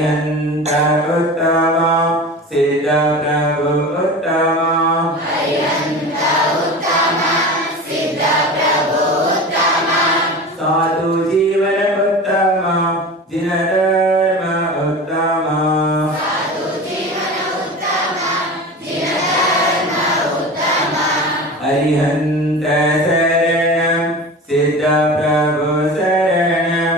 ಅರಿಹಂತ ಉತ್ತಮ ಸಿದ್ಧ ಪ್ರಭು ಉತ್ತಮ ಸಾಧು ಜೀವನ ಉತ್ತಮ ದಿನಧರ್ಮ ಉತ್ತಮ ಅರಿಹಂತ ಶರಣಂ ಸಿದ್ಧ ಪ್ರಭು ಶರಣಂ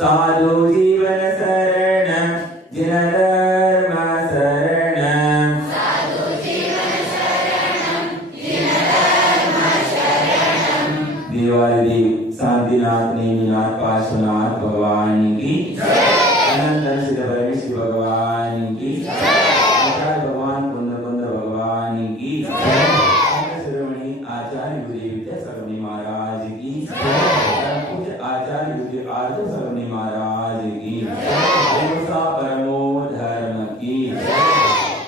ಸಾಧು ಜೀವನ ಶರಣಂ ದಿನಧರ್ಮ ಶರಣಂ देवादिदेव शांतिनाथ नेमिनाथ पार्श्वनाथ भगवान की अनंत सिद्ध परमेश्वर भगवान की आचार्य भगवान कुंद कुंद भगवान की श्रवणी आचार्य गुरुदेव विद्यासागर महाराज की पूज्य आचार्य गुरुदेव आर्य सर्वनी महाराज की देवता परमो धर्म की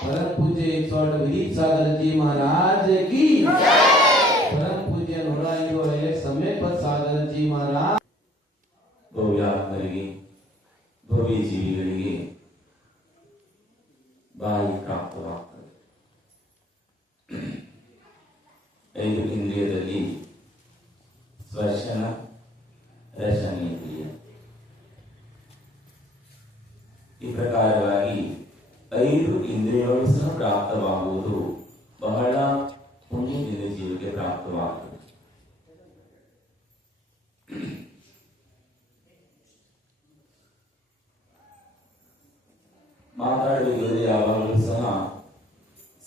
परम पूज्य 108 विद्यासागर जी महाराज की परम पूज्य 105 समेत सागर जी महाराज ಭವ್ಯಾತ್ಮರಿಗೆ ಭವ್ಯ ಜೀವಿಗಳಿಗೆ ಬಾಯಿ ಪ್ರಾಪ್ತವಾಗ್ತದೆ. 5 ಇಂದ್ರಿಯದಲ್ಲಿ ಸ್ಪರ್ಶನ ರಸನೇಂದ್ರಿಯ. ಈ ಪ್ರಕಾರವಾಗಿ 5 ಇಂದ್ರಿಯಗಳು ಸಹ ಪ್ರಾಪ್ತವಾಗುವುದು ಬಹಳ ಪುಣ್ಯದಿಂದ ಜೀವಿಗೆ ಪ್ರಾಪ್ತವಾಗುತ್ತದೆ. ಮಾತಾಡಬೇಕಾದ್ರೆ ಯಾವಾಗಲೂ ಸಹ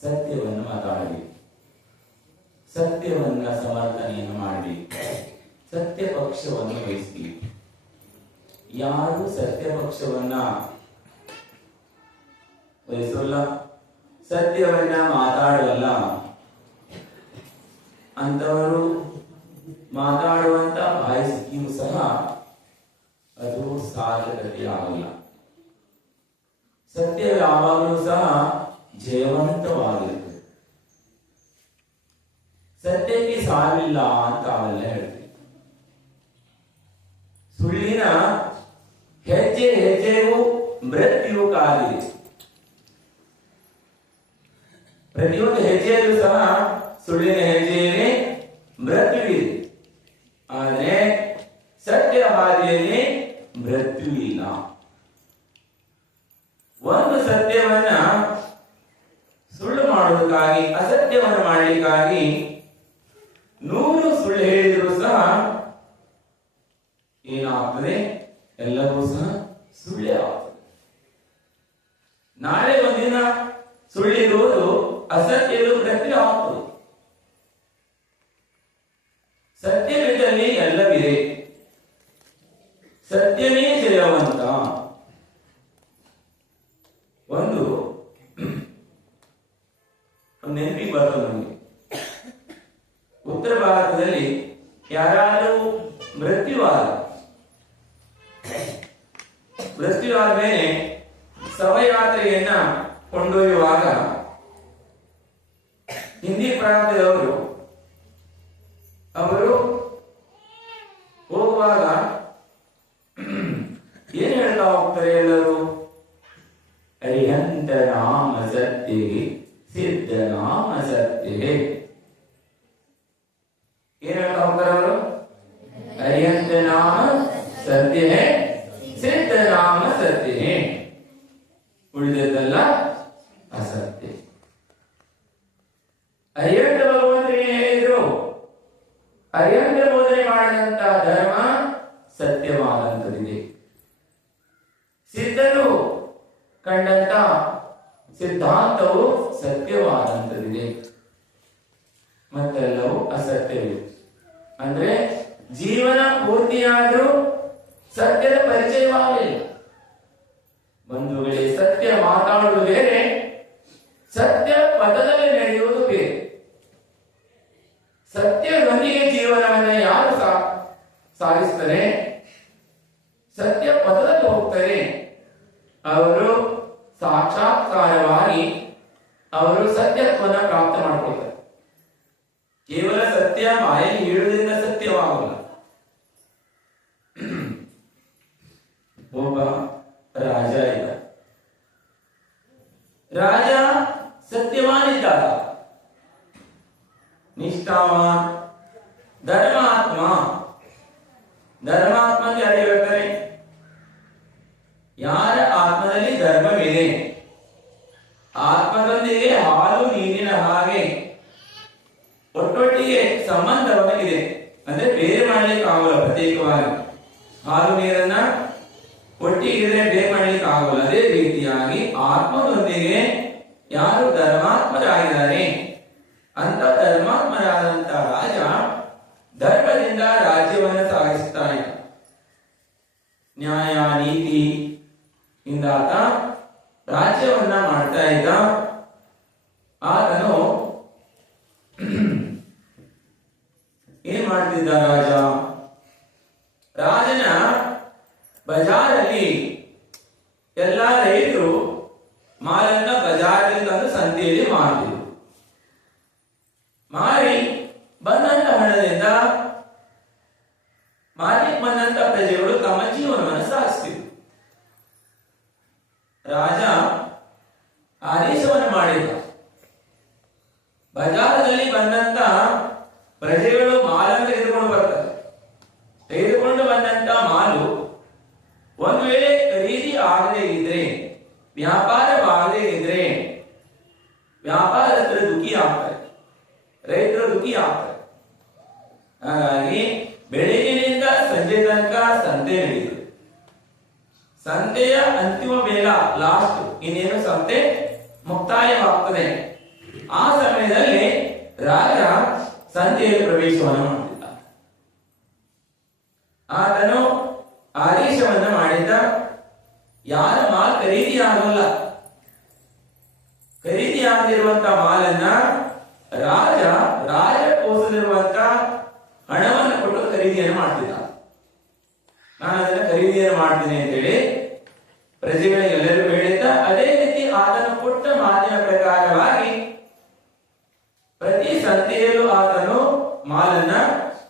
ಸತ್ಯವನ್ನು ಮಾತಾಡಬೇಕು, ಸತ್ಯವನ್ನ ಸಮರ್ಥನೆಯನ್ನು ಮಾಡಬೇಕು, ಸತ್ಯ ಪಕ್ಷವನ್ನು ವಹಿಸಬೇಕು. ಯಾರು ಸತ್ಯ ಪಕ್ಷವನ್ನ ವಹಿಸೋಲ್ಲ, ಸತ್ಯವನ್ನ ಮಾತಾಡಲ್ಲ ಅಂತವರು ಮಾತಾಡುವಂತ ಬಾಯಿ ಸಿಕ್ಕಿಯೂ ಸಹ ಅದು ಸಾರ್ಥಕತೆ ಆಗಲ್ಲ. ಸತ್ಯ ಯಾವಾಗಲೂ ಸಹ ಜಯವಂತವಾಗಿರುತ್ತದೆ. ಸತ್ಯಕ್ಕೆ ಸಾವಿಲ್ಲ ಅಂತ ಅವೆಲ್ಲ ಹೇಳ್ತೀವಿ. ಸುಳ್ಳಿನ ಹೆಜ್ಜೆ ಹೆಜ್ಜೆಗೂ ಮೃತ್ಯು ಕಾದಿದೆ. ಪ್ರತಿಯೊಂದು ಹೆಜ್ಜೆಯಲ್ಲೂ ಸಹ ಸುಳ್ಳಿನ ಹೆಜ್ಜೆಯಲ್ಲಿ ಮೃತ್ಯು ಇದೆ. ಆದರೆ ಸತ್ಯ ಹಾದಿಯಲ್ಲಿ ಮೃತ್ಯು ಇಲ್ಲ. ಒಂದು ಸತ್ಯವನ್ನ ಸುಳ್ಳು ಮಾಡುವುದಕ್ಕಾಗಿ, ಅಸತ್ಯವನ್ನು ಮಾಡಲಿಕ್ಕಾಗಿ 100 ಸುಳ್ಳು ಹೇಳಿದರೂ ಸಹ ಏನಾಗ್ತದೆ? ಎಲ್ಲವೂ ಸಹ ಸುಳ್ಳೇ ಆಗ್ತದೆ. ನಾಳೆ ಒಂದಿನ ಸುಳ್ಳಿರುವುದು ಅಸತ್ಯವು ಮೃತ್ಯು ಆಗ್ತದೆ. ಸತ್ಯವಿದ್ದಲ್ಲಿ ಎಲ್ಲವಿದೆ. ಸತ್ಯವೇ ಜಯವಂತ. ಒಂದು ನೆನಪಿಗೆ ಬರ್ತದೆ ನಮಗೆ. ಉತ್ತರ ಭಾರತದಲ್ಲಿ ಯಾರಾದರೂ ಮೃತ್ಯುವಾದ ಮೇಲೆ ಶವಯಾತ್ರೆಯನ್ನ ಕೊಂಡೊಯ್ಯುವಾಗ ಹಿಂದಿ ಪ್ರಾಂತ್ಯದವರು ಅವರು ಹೋಗುವಾಗ ಏನ್ ಹೇಳ್ತಾ ಹೋಗ್ತಾರೆ ಎಲ್ಲರೂ? ಅರಿಹಂತ ನಾಮ ಸತ್ಯ ಸಿದ್ಧ ನಾಮ ಸತ್ಯ. ಏನ್ ಹೇಳ್ತಾ ಹೋಗ್ತಾರೆ ಅವರು? ಅರಿಹಂತ ನಾಮ ಸತ್ಯ ಸಿದ್ಧ ನಾಮ ಸತ್ಯ, ಉಳಿದದ್ದಲ್ಲ ಅಸತ್ಯ. ಅರಿಹಂತ ಭಗವಂತನಿಗೆ ಹೇಳಿದ್ರು, ಅರಿಹಂತ ಬೋಧನೆ ಮಾಡಿದಂತ ಧರ್ಮ ಸತ್ಯವಾದಂತದಿದೆ. ಸಿದ್ಧನು ಕಂಡಂತ ಸಿದ್ಧಾಂತವು ಸತ್ಯವಾದಂತದಿದೆ, ಮತ್ತೆಲ್ಲವೂ ಅಸತ್ಯವಿದೆ. ಅಂದ್ರೆ ಜೀವನ ಪೂರ್ತಿಯಾದ್ರೂ ಸತ್ಯದ ಪರಿಚಯವಾಗಲಿಲ್ಲ. ಬಂಧುಗಳೇ, ಸತ್ಯ ಮಾತಾಡುವುದು ಬೇರೆ, ಸತ್ಯ ಪದದಲ್ಲಿ ನಡೆಯುವುದು ಬೇರೆ. ಸತ್ಯದೊಂದಿಗೆ ಜೀವನವನ್ನು ಯಾರು ಸಾಗಿಸ್ತಾರೆ, ಸತ್ಯ ಪದದಲ್ಲಿ ಹೋಗ್ತಾರೆ, ಅವರು ಸಾಕ್ಷಾತ್ಕಾರವಾಗಿ ಅವರು ಸತ್ಯತ್ವವನ್ನು ಪ್ರಾಪ್ತ ಮಾಡ್ಕೊಳ್ತಾರೆ. ಕೇವಲ ಸತ್ಯ ಮಾಯಲ್ಲಿ ಹೇಳುವುದರಿಂದ ಸತ್ಯವಾಗಲ್ಲ. ಧರ್ಮಾತ್ಮ ಅಂತ ಯಾರು ಹೇಳ್ತಾರೆ? ಯಾರ ಆತ್ಮದಲ್ಲಿ ಧರ್ಮವಿದೆ, ಆತ್ಮದೊಂದಿಗೆ ಹಾಲು ನೀರಿನ ಹಾಗೆ ಒಟ್ಟೊಟ್ಟಿಗೆ ಸಂಬಂಧವಾಗಿದೆ. ಅಂದ್ರೆ ಬೇರೆ ಮಾಡ್ಲಿಕ್ಕೆ ಆಗೋಲ್ಲ. ಪ್ರತ್ಯೇಕವಾಗಿ ಹಾಲು ನೀರನ್ನ ಒಟ್ಟಿಗೆ ಬೇರೆ ಮಾಡ್ಲಿಕ್ಕೆ ಆಗೋಲ್ಲ. ಅದೇ ರೀತಿಯಾಗಿ ಆತ್ಮದೊಂದಿಗೆ ಯಾರು ಧರ್ಮಾತ್ಮರಾಗಿದ್ದಾರೆ ಅಂತ ಧರ್ಮಾತ್ಮರಾದಂತ ರಾಜ ಧರ್ಮದಿಂದ ರಾಜ್ಯವನ್ನು ಸಾಗಿಸ್ತಾ ಇದ್ದ. ನ್ಯಾಯ ನೀತಿ ಇಂದಾತ ರಾಜ್ಯವನ್ನ ಮಾಡ್ತಾ ಇದ್ದ. ಆತನು ಏನ್ ಮಾಡ್ತಿದ್ದ ರಾಜ? ರಾಜನ ಬಜಾರಲ್ಲಿ ಎಲ್ಲಾ ರೈತರು ಮಾಲನ್ನ ಬಜಾರಲ್ಲಿ ತಂದು ಸಂತೆಯಲ್ಲಿ ಮಾರ್ತಿದ್ರು. ಮಾರಿ ಬಂದಂತ ಹಣದಿಂದ ಮಾರ್ಲಿಕ್ಕೆ ಬಂದಂತ ಪ್ರಜೆಗಳು ತಮ್ಮ ಜೀವನವನ್ನು ಸಾಗಿಸ್ತಿದ್ರು. ರಾಜ ಆದೇಶವನ್ನು ಮಾಡಿದ. ಬಜಾರದಲ್ಲಿ ಬಂದಂತ ಪ್ರಜೆಗಳು ಮಾಲನ್ನು ತೆಗೆದುಕೊಂಡು ಬರ್ತಾರೆ. ತೆಗೆದುಕೊಂಡು ಬಂದಂತ ಮಾಲು ಒಂದು ವೇಳೆ ಖರೀದಿ ಆಗದೇ ಇದ್ರೆ, ವ್ಯಾಪಾರವಾಗದೇ ಇದ್ರೆ ವ್ಯಾಪಾರಸ್ಥರು ದುಃಖಿ ಆಗ್ತಾರೆ, ರೈತರು ದುಃಖಿ ಆಗ್ತಾರೆ. ಹಾಗಾಗಿ ಬೆಳಗಿನಿಂದ ಸಂಜೆ ತನಕ ಸಂತೆ ನಡೆಯುತ್ತೆ. ಸಂತೆಯ ಅಂತಿಮ ವೇಳ, ಲಾಸ್ಟ್, ಇನ್ನೇನು ಸಂತೆ ಮುಕ್ತಾಯವಾಗ್ತದೆ. ಆ ಸಮಯದಲ್ಲಿ ರಾಜ ಸಂತೆಯಲ್ಲಿ ಪ್ರವೇಶವನ್ನು ಮಾಡುತ್ತಿದ್ದ. ಆತನು ಆದೇಶವನ್ನ ಮಾಡಿದ್ದ, ಯಾರ ಮಾಲ್ ಖರೀದಿ ಆಗಲ್ಲ, ಖರೀದಿ ಆಗದಿರುವಂತ ಮಾಲನ್ನ ರಾಜಕೋಸದಲ್ಲಿರುವಂತ ಹಣವನ್ನು ಕೊಟ್ಟು ಖರೀದಿಯನ್ನು ಮಾಡ್ತಿದ್ದ. ನಾನು ಅದನ್ನ ಖರೀದಿಯನ್ನು ಮಾಡ್ತೀನಿ ಅಂತೇಳಿ ಪ್ರಜೆಗಳಿಗೆಲ್ಲರೂ ಹೇಳಿದ್ದ. ಅದೇ ರೀತಿ ಆತನು ಕೊಟ್ಟ ಮಾತಿನ ಪ್ರಕಾರವಾಗಿ ಪ್ರತಿ ಸಂತೆಯಲ್ಲೂ ಆತನು ಮಾಲನ್ನ,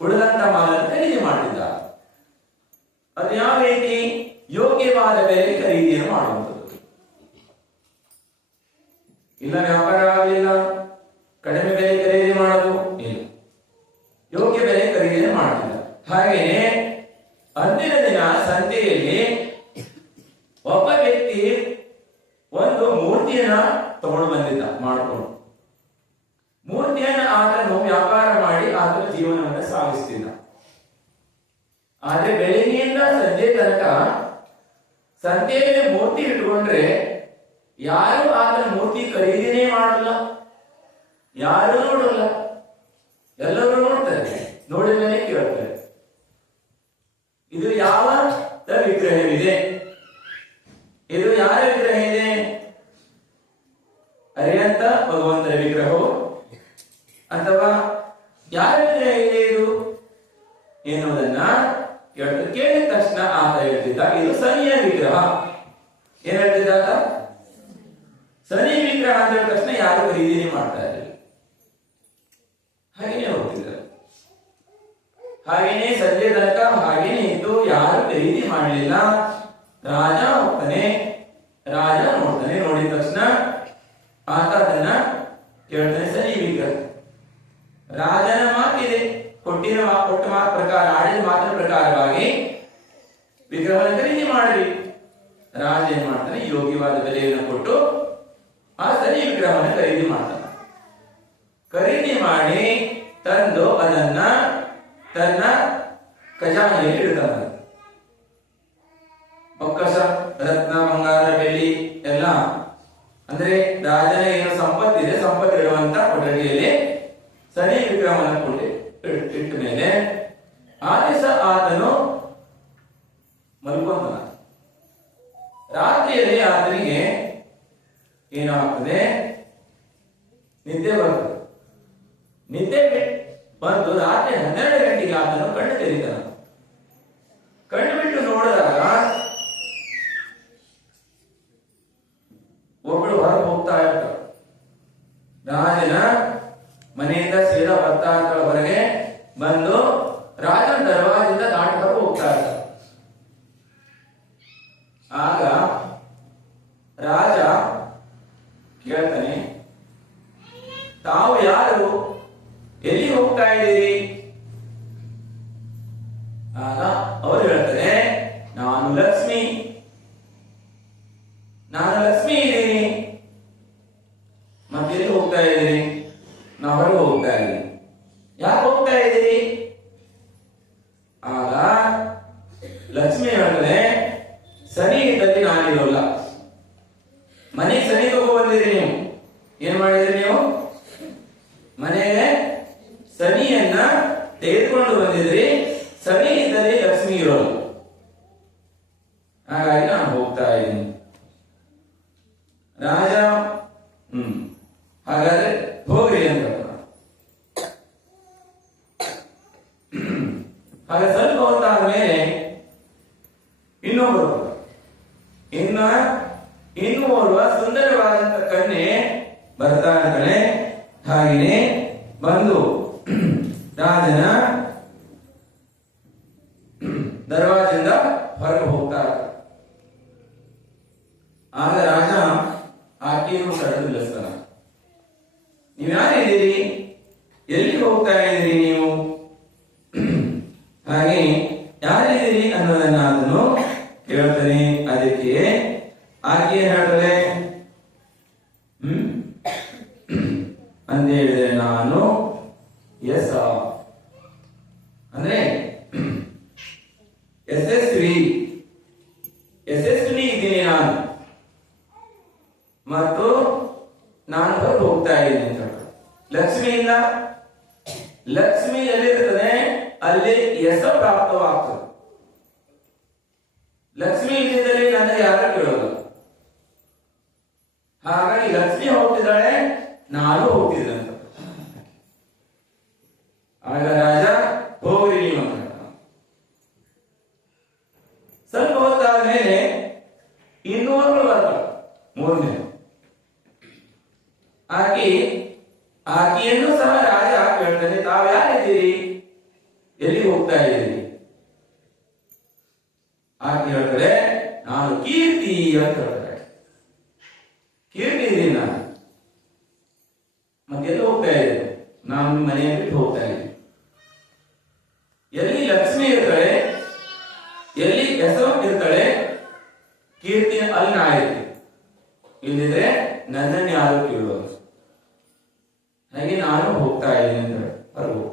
ಉಳಿದಂತ ಮಾಲನ್ನು ಖರೀದಿ ಮಾಡಿದ್ದ. ಅದು ಯಾವ ರೀತಿ? ಯೋಗ್ಯವಾದ ಬೆಲೆ ಖರೀದಿಯನ್ನು ಮಾಡುವಂಥದ್ದು. ಇಲ್ಲ ವ್ಯಾಪಾರ ಆಗಲಿಲ್ಲ, ಕಡಿಮೆ ಬೆಲೆ ಖರೀದಿ ಮಾಡೋದು ಇಲ್ಲ, ಯೋಗ್ಯ ಬೆಲೆ ಖರೀದಿಯನ್ನು ಮಾಡ್ತಿದ್ದ. ಹಾಗೆಯೇ ಅಂದಿನ ದಿನ ಸಂತೆಯಲ್ಲಿ ಒಬ್ಬ ವ್ಯಕ್ತಿ ಒಂದು ಮೂರ್ತಿಯನ್ನ ತಗೊಂಡು ಬಂದಿದ್ದ, ಮಾಡಿಕೊಂಡು. ಮೂರ್ತಿಯನ್ನು ಆತನು ವ್ಯಾಪಾರ ಮಾಡಿ ಆತನ ಜೀವನವನ್ನು ಸಾಗಿಸ್ತಿದ್ದ. ಆದ್ರೆ ಬೆಳಗ್ಗೆಯಿಂದ ಸಂಜೆ ತನಕ ಸಂತೆಯಲ್ಲಿ ಮೂರ್ತಿ ಇಟ್ಕೊಂಡ್ರೆ ಯಾರು ಆತನ ಮೂರ್ತಿ ಖರೀದಿನೇ ಮಾಡಲ್ಲ, ಯಾರು ನೋಡಲ್ಲ. ಎಲ್ಲರೂ ನೋಡ್ತಾರೆ, ನೋಡಿದ ಮೇಲೆ ಕೇಳ್ತಾರೆ, ಇದು ಯಾವ ವಿಗ್ರಹವಿದೆ, ಇದು ಯಾರ ವಿಗ್ರಹ ಇದೆ? ಅರಿಯಂತ ಭಗವಂತನ ವಿಗ್ರಹವು ಅಥವಾ ಯಾರ ವಿಗ್ರಹ ಇದೆ ಇದು ಎನ್ನುವುದನ್ನ ಕೇಳಿದ ತಕ್ಷಣ ಆತ ಹೇಳ್ತಿದ್ದ, ಇದು ಶನಿಯ ವಿಗ್ರಹ. ಏನ್ ಹೇಳ್ತಿದ್ದ ಆತ? ಶನಿ ವಿಗ್ರಹ ಅಂತ ಹೇಳಿದ ತಕ್ಷಣ ಯಾರು ಖರೀದಿನೇ ಮಾಡ್ತಾ ಇರಲಿಲ್ಲ, ಹಾಗೇನೆ ಹೋಗ್ತಿದ್ದಾರೆ. ಹಾಗೇನೆ ಸಂಜೆ ತನಕ ಹಾಗೇನೆ ಇದ್ದು ಯಾರು ಖರೀದಿ ಮಾಡಲಿಲ್ಲ. ರಾಜ ಹೋಗ್ತಾನೆ, ರಾಜ ನೋಡ್ತಾನೆ. ನೋಡಿದ ತಕ್ಷಣ ಆತ ಅದನ್ನ ಕೇಳ್ತಾನೆ, ಶನಿ ವಿಗ್ರಹ. ರಾಜನ ಮಾತಿದೆ, ಕೊಟ್ಟ ಮಾತು ಪ್ರಕಾರ, ಆಡಿದ ಮಾತಿನ ಪ್ರಕಾರವಾಗಿ ವಿಗ್ರಹವನ್ನು ಖರೀದಿ ಮಾಡಲಿ. ರಾಜ ಏನ್ ಮಾಡ್ತಾನೆ? ಯೋಗ್ಯವಾದ ಬೆಲೆಯನ್ನು ಕೊಟ್ಟು ಆ ಶನಿ ವಿಗ್ರಹವನ್ನು ಖರೀದಿ ಮಾಡ್ತಾನೆ. ಖರೀದಿ ಮಾಡಿ ತಂದು ಅದನ್ನ ತನ್ನ ಖಜಾನೆಯಲ್ಲಿ ಇಡ್ತಾನೆ. ಬೊಕ್ಕಸ, ರತ್ನ, ಬಂಗಾರ, ಬೆಳ್ಳಿ ಎಲ್ಲ, ಅಂದ್ರೆ ರಾಜನ ಏನು ಸಂಪತ್ತಿದೆ, ಸಂಪತ್ತು ಇಡುವಂತ ಕೊಠಡಿಯಲ್ಲಿ ಶನಿ ವಿಗ್ರಹವನ್ನು ಕೊಟ್ಟು ಇಟ್ಟ ಮೇಲೆ ಆ ದಿವಸ ಆತನು ಮಲ್ಕೊಂತಾನ. ರಾತ್ರಿಯಲ್ಲಿ ಆತನಿಗೆ ಏನಾಗ್ತದೆ? ನಿದ್ದೆ ಬರ್ತದೆ. ನಿದ್ದೆ ಬಂದು ರಾತ್ರಿ 12 ಗಂಟೆಗೆ ಆತನು ಕಣ್ಣು ತೆರೀತಾನ. ಕಣ್ಣು ಬಿಟ್ಟು ನೋಡಿದಾಗ ಒಬ್ಬಳು ಹೊರಗೆ ಹೋಗ್ತಾ ಇರ್ತಾಳೆ. ರಾಜನ ಮನೆಯಿಂದ ಸೀದಾ ಬರ್ತಾ ಇರ್ತಾಳೆ. ಹೊರಗೆ ಬಂದು ರಾಜನ ದರ್ವಾಜದಿಂದ ದಾಟಬೇಕು ಹೋಗ್ತಾ ಇರ್ತಾಳೆ. ಆಗ ರಾಜ ಕೇಳ್ತಾನೆ, ತಾವು ಯಾರು? ಎಲ್ಲಿ ಹೋಗ್ತಾ ಇದ್ದೀರಿ? ಆಗ ಅವರು ಹೇಳ್ತಾರೆ, ನಾನು ಲಕ್ಷ್ಮಿ ಇದ್ದೀನಿ. ಮತ್ತೆ ಹೋಗ್ತಾ ಇದ್ದೀರಿ? ನಾವು ಹೊರಗೆ ಹೋಗ್ತಾ ಇದ್ದೀವಿ. ಯಾಕೆ ಹೋಗ್ತಾ ಇದ್ದೀರಿ? ಆಗ ಲಕ್ಷ್ಮಿ ಹೇಳ್ತಾರೆ, ಸನಿ ಇದ್ದಲ್ಲಿ ನಾನಿರೋಲ್ಲ. ಮನೆಗೆ ಸನಿ ತಗೋ ಬಂದಿರಿ. ನೀವು ಏನ್ ಮಾಡಿದ್ರಿ? ನೀವು ಮನೆಗೆ ಸನಿಯನ್ನ ತೆಗೆದುಕೊಂಡು ಬಂದಿದ್ರಿ. ಸನಿ ಇದ್ದಲ್ಲಿ ಲಕ್ಷ್ಮಿ ಇರೋಲ್ಲ. ಹಾಗಾಗಿ ನಾನು ಹೋಗ್ತಾ ಇದ್ದೀನಿ. ರಾಜ ಹಾಗಾದ್ರೆ ಹೋಗ್ರಿ ಅಂತ. ಹಾಗೆ ಸ್ವಲ್ಪ ಹೊತ್ತಾದ ಮೇಲೆ ಇನ್ನೊಬ್ಬರು ಇನ್ನು ಓರ್ವ ಸುಂದರವಾದಂತ ಕನ್ಯೆ ಬರ್ತಾ ಇರ್ತಾಳೆ. ಹಾಗೆಯೇ ಬಂದು ರಾಜನ ದರ್ವಾಜದಿಂದ ಹೊರಗೆ ಹೋಗ್ತಾರೆ. ಆಗ ರಾಜ ಆಕೆಯನ್ನು ತಡೆದು ನಿಲ್ಲಿಸ್ತಾನ. ನೀವು ಯಾರಿದ್ದೀರಿ? ಎಲ್ಲಿ ಹೋಗ್ತಾ ಇದ್ದೀರಿ ನೀವು? ಹಾಗೆ ಯಾರಿದ್ದೀರಿ ಅನ್ನೋದನ್ನ ಅದನ್ನು ಕೇಳ್ತಾನೆ. ಅದಕ್ಕೆ ಆಕೆ ಹೇಳ್ತಾರೆ, ಅಂತ ಹೇಳಿದ್ರೆ ನಾನು ಅಂದ್ರೆ ಯಶಸ್ವಿ ಇದ್ದೀನಿ ನಾನು, ಮತ್ತು ನಾನು ಹೊರಗೆ ಹೋಗ್ತಾ ಇದ್ದೀನಿ ಅಂತ. ಲಕ್ಷ್ಮಿಯಿಂದ ಲಕ್ಷ್ಮಿ ಎಲ್ಲಿರ್ತದೆ ಅಲ್ಲಿ ಯಶ ಪ್ರಾಪ್ತವಾಗ್ತದೆ. ಲಕ್ಷ್ಮಿ ಇಲ್ಲಿದ್ದಲ್ಲಿ ನನಗೆ ಯಾರು ಕೇಳೋದು. ಹಾಗಾಗಿ ಲಕ್ಷ್ಮಿ ಹೋಗ್ತಿದ್ದಾಳೆ, ನಾನು ಹೋಗ್ತಿದ್ದೆ ಅಂತ. ಆಗ ರಾಜ ಹೋಗ್ರಿ ನೀವು ಅಂತ. ಸ್ವಲ್ಪ ಹೊತ್ತಾದ ಮೇಲೆ ಇನ್ನೂರು ಬರ್ತಾರೆ. ಮೂರನೇ ಆಕೆಯನ್ನು ಸಹ ರಾಜ ಕೇಳ್ತಾನೆ, ತಾವು ಯಾರಿದ್ದೀರಿ? ಎಲ್ಲಿ ಹೋಗ್ತಾ ಇದ್ದೀರಿ? ಆಕೆ ಹೇಳ್ತಾರೆ, ನಾನು ಕೀರ್ತಿ ಅಂತ ಹೇಳ್ತಾರೆ. ಕೀರ್ತಿ ಇದ್ದೀನಿ ನಾನು. ಮತ್ತೆಲ್ಲಿ ಹೋಗ್ತಾ ಇದ್ದೀನಿ? ನಾನು ಮನೆಯ ಬಿಟ್ಟು ಹೋಗ್ತಾ ಇದ್ದೀನಿ. ಎಲ್ಲಿ ಲಕ್ಷ್ಮಿ ಇರ್ತಾಳೆ, ಎಲ್ಲಿ ಹೆಸರು ಇರ್ತಾಳೆ, ಕೀರ್ತಿ ಅಲ್ಲಿ ನಾ ಇರ್ತೀನಿ. ಇಲ್ಲಿದ್ರೆ ನನ್ನನ್ನು ಯಾರು ಕೇಳೋದು. ಹಾಗೆ ನಾನು ಹೋಗ್ತಾ ಇದ್ದೀನಿ ಅಂತ ಹೊರಗು.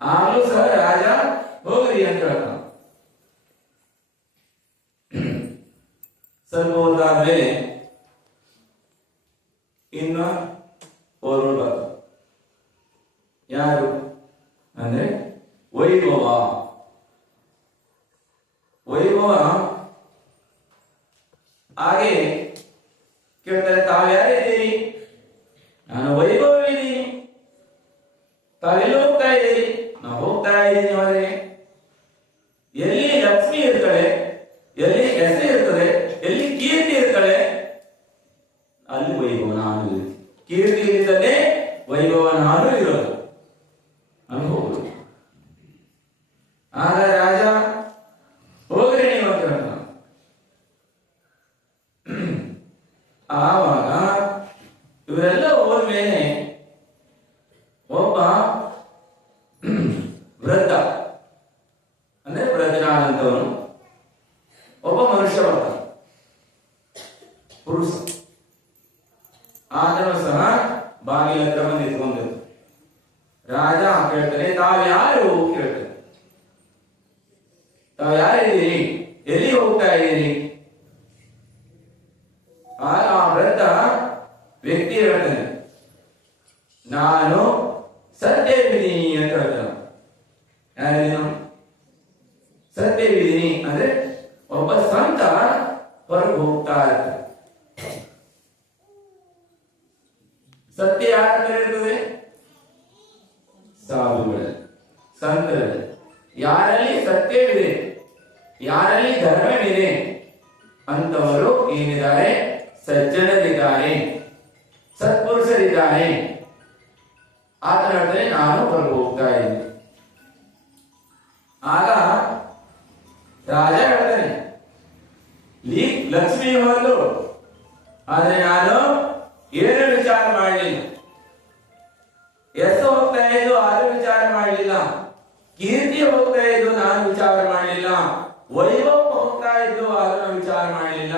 ಆಗಲೂ ಸಹ ರಾಜ ಹೋಗ್ರಿ ಅಂತ ಹೇಳ್ತಾನ. ಸ್ವಲ್ಪ ಹೋದಾದ್ಮೇಲೆ ಇನ್ನು ಓರ್ವ ಬರ್ತಾರೆ. ಯಾರು ಅಂದ್ರೆ ವೈಭವ ಹಾಗೆ ಕೇಳ್ತಾರೆ, ತಾವು ಯಾರಿದ್ದೀರಿ? ನಾನು ವೈಭವ ಇದ್ದೀನಿ. ತಾವೆಲ್ಲಿ ಹೋಗ್ತಾ ಇದ್ದೀರಿ? ನಾವು ಹೋಗ್ತಾ ಇದ್ದೀನಿ ಅವರೇ. ಎಲ್ಲಿ ಲಕ್ಷ್ಮಿ ಇರ್ತಾಳೆ, ಎಲ್ಲಿ ಹೆಸರು ಇರ್ತದೆ, ಎಲ್ಲಿ ಕೀರ್ತಿ ಇರ್ತಾಳೆ, ಅಲ್ಲಿ ವೈಭವ ನಾನು ಇರ್ತೀನಿ. ಕೀರ್ತಿ ಇರ್ತದೆ, ವೈಭವ ನಾನು ಇರೋದು. ನಾನು ಹೋಗುದು. ಆಗ ರಾಜ ಹೋಗ್ರಿ ನೀವು ಅಂತ ಹೇಳ್ತಾನೆ. ಆವಾಗ ಇವರೆಲ್ಲ ಹೋದ್ಮೇಲೆ ಒಬ್ಬ ವೃದ್ಧ ಅಂದ್ರೆ ವೃದ್ಧನಾದಂತವನು ಒಬ್ಬ ಮನುಷ್ಯ ಬರ್ತಾನೆ, ಪುರುಷ. ಆತನು ಸಹ ಬಾಗಿಲ ಹತ್ರ ಬಂದು ನಿಂತ್ಕೊಂಡಿದ್ದ. ರಾಜ ಕೇಳ್ತಾನೆ, ತಾವ್ಯಾರು? ಕೇಳ್ತಾನೆ, ತಾವು ಯಾರಿದ್ದೀರಿ? ಎಲ್ಲಿ ಹೋಗ್ತಾ ಇದ್ದೀರಿ? ಆ ವೃದ್ಧ ವ್ಯಕ್ತಿ ಹೇಳ್ತಾನೆ, ನಾನು ಸತ್ಯವಿದ್ದೀನಿ ಅಂತ ಹೇಳ್ತಾನೆ. ಯಾರೇನು ಸತ್ಯವಿದ್ದೀನಿ ಅಂದ್ರೆ ಒಬ್ಬ ಸಂತ ಹೊರಗೆ ಹೋಗ್ತಾ ಇರ್ತಾನೆ. ಸತ್ಯ ಯಾರ ಹತ್ರ ಇರ್ತದೆ? ಸಾಧುಗಳಲ್ಲಿ, ಸಂತರಲ್ಲಿ. ಯಾರಲ್ಲಿ ಸತ್ಯವಿದೆ, ಯಾರಲ್ಲಿ ಧರ್ಮವಿದೆ ಅಂತವರು ಏನಿದ್ದಾರೆ? ಸಜ್ಜನರಿದ್ದಾರೆ, ಸತ್ಪುರುಷರಿದ್ದಾರೆ. ಆತನ ಹೇಳ್ತಾರೆ, ನಾನು ಹೊರಗೆ ಹೋಗ್ತಾ ಇದ್ದೀನಿ. ಆಗ ರಾಜ ಹೇಳ್ತಾನೆ, ಲಕ್ಷ್ಮಿ ಹೋದ್ರು, ಆದ್ರೆ ನಾನು ಏನು ವಿಚಾರ ಮಾಡಲಿಲ್ಲ. ಎಷ್ಟು ಹೋಗ್ತಾ ಇದ್ದು ಅದು ವಿಚಾರ ಮಾಡಲಿಲ್ಲ. ಕೀರ್ತಿ ಹೋಗ್ತಾ ಇದ್ದು ನಾನು ವಿಚಾರ ಮಾಡಲಿಲ್ಲ, ವೈಭವ ಹೋಗ್ತಾ ಇದ್ದು ಅದನ್ನು ವಿಚಾರ ಮಾಡಲಿಲ್ಲ.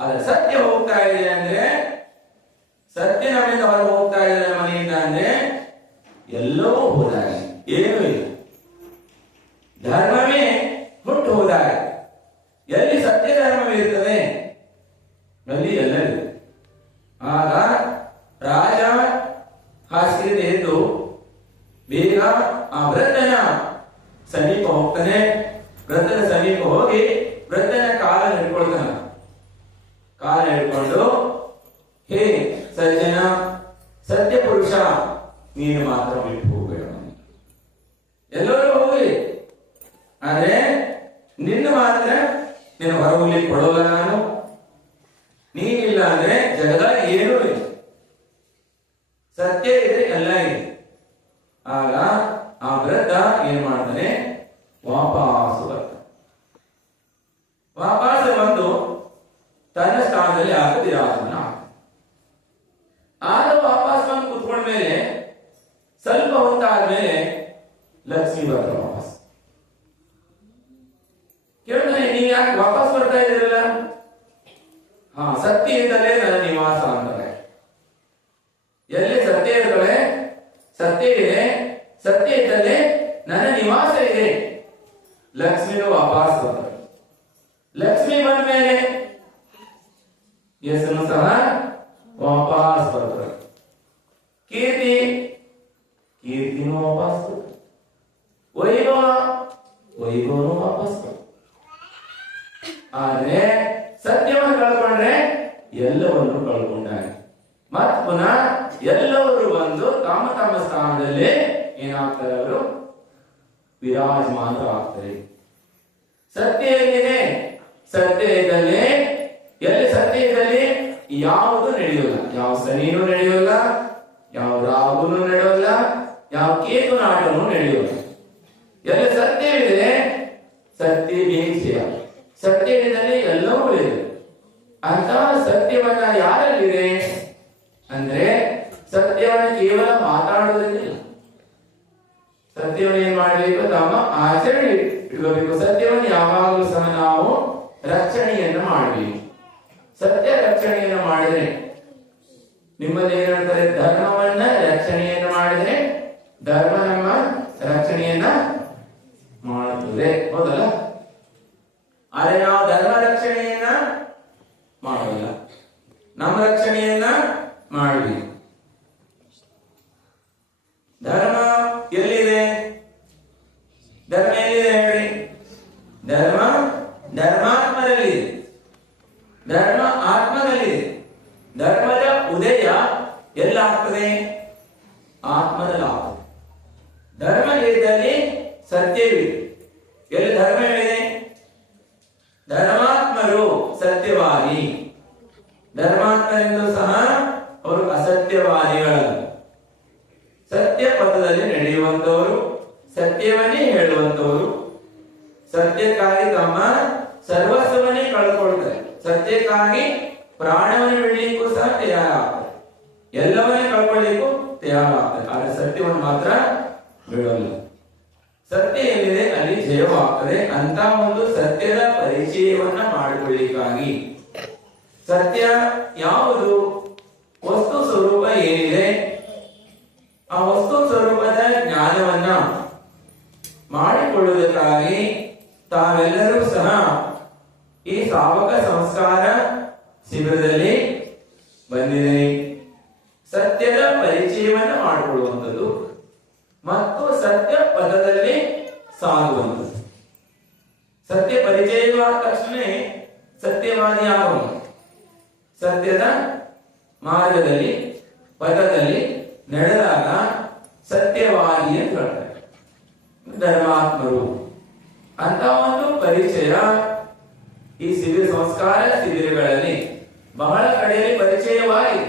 ಆದ್ರೆ ಸತ್ಯ ಹೋಗ್ತಾ ಇದೆ ಅಂದ್ರೆ, ಸತ್ಯ ನಮ್ಮಿಂದ ಹೊರ ಹೋಗ್ತಾ ಇದೆ ಮನೆಯಿಂದ ಅಂದ್ರೆ ಎಲ್ಲವೂ ಹೋದಾಗ ಏನೂ ಇಲ್ಲ. ಧರ್ಮವೇ ಹುಟ್ಟು ಹೋದಾಗ ಎಲ್ಲಿ ಸತ್ಯ ಧರ್ಮವಿರುತ್ತದೆ ಅಲ್ಲಿ ಎಲ್ಲ ಇದೆ. ಆಗ ರಾಜ ಹಾಸಿಗೆ ಎದ್ದು ಬೇಗ ಆ ವೃದ್ಧನ ಸಮೀಪ ಹೋಗ್ತಾನೆ. ವೃದ್ಧನ ಸಮೀಪ ಹೋಗಿ ವೃದ್ಧನ ಕಾಲ ಹಿಡ್ಕೊಳ್ತಾನ. ಕಾಲ ಹಿಡ್ಕೊಂಡು, ಹೇ ಸಜ್ಜನ, ಸತ್ಯ ಪುರುಷ, ನೀನು ಮಾತ್ರ ಬಿಟ್ಟು ಹೋಗಬೇಡ, ಎಲ್ಲರೂ ಹೋಗಿ, ಆದ್ರೆ ನಿನ್ನ ಮಾತ್ರ ನಿನ್ನ ಹೊರಗೋಗ್ಲಿಕ್ಕೆ ಕೊಡೋಲ್ಲ ನಾನು. ನೀನಿಲ್ಲ ಅಂದ್ರೆ ಜಗದಾಗ ಏನೂ ಇಲ್ಲ, ಸತ್ಯ ಇದೆ, ಎಲ್ಲ ಇದೆ. ಆಗ ಆ ವೃದ್ಧ ಏನ್ ಮಾಡ್ತಾನೆ, ವಾಪಸ್ ಬರ್ತಾನೆ. ವಾಪಸ್ ಬಂದು ತನ್ನ ಸ್ಥಾನದಲ್ಲಿ ಆಗ ವಿರಾಜಮಾನ. ಆಗ ವಾಪಸ್ ಬಂದು ಕುತ್ಕೊಂಡ ಮೇಲೆ ಸ್ವಲ್ಪ ಹೊತ್ತಾದ್ಮೇಲೆ ಲಕ್ಷ್ಮಿ ಬರ್ತಾರೆ ವಾಪಸ್. ಕೇಳ್ತಾನೆ, ನೀವು ಯಾಕೆ ವಾಪಸ್ ಬರ್ತಾ ಇದ್ದೀರಲ್ಲ? ಹಾ, ಸತ್ಯ ಇದ್ದಲೇ ನನ್ನ ನಿವಾಸ ಅಂತಾರೆ. ಎಲ್ಲಿ ಸತ್ಯ ಇರ್ತದೆ, ಸತ್ಯ ಇದೆ, ಸತ್ಯ ಇದ್ದಲ್ಲೇ ನನ್ನ ನಿವಾಸ ಇದೆ. ಲಕ್ಷ್ಮಿನೂ ವಾಪಸ್ ಬರ್ತಾರೆ. ಲಕ್ಷ್ಮಿ ಬಂದ ಮೇಲೆ ಯಶನು ಸಹ ವಾಪಸ್ ಬರ್ತಾರೆ. ಕೀರ್ತಿ, ಕೀರ್ತಿನೂ ವಾಪಸ್ ಬರ್ತಾರೆ. ವೈಭವ, ವೈಭವನೂ ವಾಪಸ್ ಬರ್ತಾರೆ. ಆದ್ರೆ ಸತ್ಯವನ್ನು ಕಳ್ಕೊಂಡ್ರೆ ಎಲ್ಲವನ್ನು ಕಳ್ಕೊಂಡಾಗ ಮತ್ ಪುನಃ ಎಲ್ಲವರು ಬಂದು ತಮ್ಮ ತಮ್ಮ ಸ್ಥಾನದಲ್ಲಿ ಏನಾಗ್ತಾರೆ, ಅವರು ವಿರಾಜಮಾನರಾಗ್ತಾರೆ. ಸತ್ಯ ಎಲ್ಲಿದೆ, ಸತ್ಯ ಇದ್ದಲ್ಲಿ, ಎಲ್ಲಿ ಸತ್ಯ ಇದ್ದಲ್ಲಿ ಯಾವುದು ನಡೆಯೋಲ್ಲ, ಯಾವ ಶನಿನೂ ನಡೆಯೋಲ್ಲ, ಯಾವ ರಾಹುನು ನಡೆಯೋಲ್ಲ, ಯಾವ ಕೇತು ನಾಟನೂ ನಡೆಯೋಲ್ಲ. ಎಲ್ಲಿ ಸತ್ಯವಿದೆ, ಸತ್ಯ ಬೀಜ, ಸತ್ಯದಲ್ಲಿ ಎಲ್ಲವೂ ಇದೆ. ಅಂತ ಸತ್ಯವನ್ನ ಯಾರಲ್ಲಿದೆ ಅಂದ್ರೆ, ಸತ್ಯವನ್ನು ಕೇವಲ ಮಾತಾಡುವುದಿಲ್ಲ, ಸತ್ಯವನ್ನು ಏನ್ ಮಾಡಬೇಕು, ತಮ್ಮ ಆಚರಣೆ ಇಡಬೇಕು. ಸತ್ಯವನ್ನು ಯಾವಾಗಲೂ ಸಹ ನಾವು ರಕ್ಷಣೆಯನ್ನು ಮಾಡಬೇಕು. ಸತ್ಯ ರಕ್ಷಣೆಯನ್ನು ಮಾಡಿದ್ರೆ, ನಿಮ್ಮಲ್ಲಿ ಏನಂತಾರೆ, ಧರ್ಮವನ್ನ ರಕ್ಷಣೆಯನ್ನು ಮಾಡಿದ್ರೆ ಧರ್ಮ ನಮ್ಮ ರಕ್ಷಣೆಯನ್ನ ಮಾಡುತ್ತದೆ, ಹೌದಲ್ಲ? ಆದ್ರೆ ನಾವು ಧರ್ಮ ರಕ್ಷಣೆಯನ್ನ ಮಾಡೋಲ್ಲ, ನಮ್ಮ ರಕ್ಷಣೆಯನ್ನ ಮಾಡಬೇಕು. ಧರ್ಮ ಎಲ್ಲಿದೆ, ಧರ್ಮ ಎಲ್ಲಿದೆ ಹೇಳಿ? ಧರ್ಮ ಧರ್ಮಾತ್ಮರಲ್ಲಿದೆ, ಧರ್ಮ ಆತ್ಮದಲ್ಲಿದೆ. ಧರ್ಮದ ಉದಯ ಎಲ್ಲಾಗ್ತದೆ, ಆತ್ಮದಲ್ಲಿ ಆಗ್ತದೆ. ಧರ್ಮ ಇದ್ದಲ್ಲಿ ಸತ್ಯವಿದೆ. ಎಲ್ಲಿ ಧರ್ಮವಿದೆ, ಧರ್ಮಾತ್ಮರು ಸತ್ಯವಾದಿ. ಧರ್ಮಾತ್ಮರೆಂದು ಸಹ ಅವರು ಅಸತ್ಯವಾದಿಗಳಲ್ಲ. ಸತ್ಯ ಪಥದಲ್ಲಿ ನಡೆಯುವಂತವರು, ಸತ್ಯವನ್ನೇ ಹೇಳುವಂತವರು, ಸತ್ಯಕ್ಕಾಗಿ ತಮ್ಮ ಸರ್ವಸ್ವವನ್ನೇ ಕಳ್ಕೊಳ್ತಾರೆ, ಸತ್ಯಕ್ಕಾಗಿ ಪ್ರಾಣವನ್ನು ಬಿಡಲಿಕ್ಕೂ ಸಹ ತಯಾರಾಗ್ತಾರೆ, ಎಲ್ಲವನ್ನೇ ಕಳ್ಕೊಳ್ಳಿಕ್ಕೂ ತಯಾರಾಗ್ತಾರೆ. ಆದ್ರೆ ಸತ್ಯವನ್ನು ಮಾತ್ರ ಬಿಡೋಲ್ಲ. ಸತ್ಯ ಎಲ್ಲಿದೆ ಅಲ್ಲಿ ಜಯವಾಗ್ತದೆ. ಅಂತ ಒಂದು ಸತ್ಯದ ಪರಿಚಯವನ್ನ ಮಾಡಿಕೊಳ್ಳಿಕ್ಕಾಗಿ, ಸತ್ಯ ಯಾವುದು, ವಸ್ತು ಸ್ವರೂಪ ಏನಿದೆ, ಆ ವಸ್ತು ಸ್ವರೂಪದ ಜ್ಞಾನವನ್ನ ಮಾಡಿಕೊಳ್ಳುವುದಕ್ಕಾಗಿ ತಾವೆಲ್ಲರೂ ಸಹ ಈ ಸಾವಕ ಸಂಸ್ಕಾರ ಶಿಬಿರದಲ್ಲಿ ಬಂದಿದೆ. ಸತ್ಯದ ಪರಿಚಯವನ್ನ ಮಾಡಿಕೊಳ್ಳುವಂಥದ್ದು ಮತ್ತು ಸತ್ಯ ಪದದಲ್ಲಿ ಸಾಗುವಂಥದ್ದು. ಸತ್ಯ ಪರಿಚಯವಾದ ತಕ್ಷಣ ಸತ್ಯವಾದಿ ಆಗುವ, ಸತ್ಯದ ಮಾರ್ಗದಲ್ಲಿ ಪದದಲ್ಲಿ ನಡೆದಾಗ ಸತ್ಯವಾದಿ ಅಂತ ಹೇಳ್ತಾರೆ. ಧರ್ಮಾತ್ಮರು ಅಂತ ಒಂದು ಪರಿಚಯ ಈ ಶಿಬಿರ, ಸಂಸ್ಕಾರ ಶಿಬಿರಗಳಲ್ಲಿ ಬಹಳ ಕಡೆಯಲ್ಲಿ ಪರಿಚಯವಾಗಿದೆ.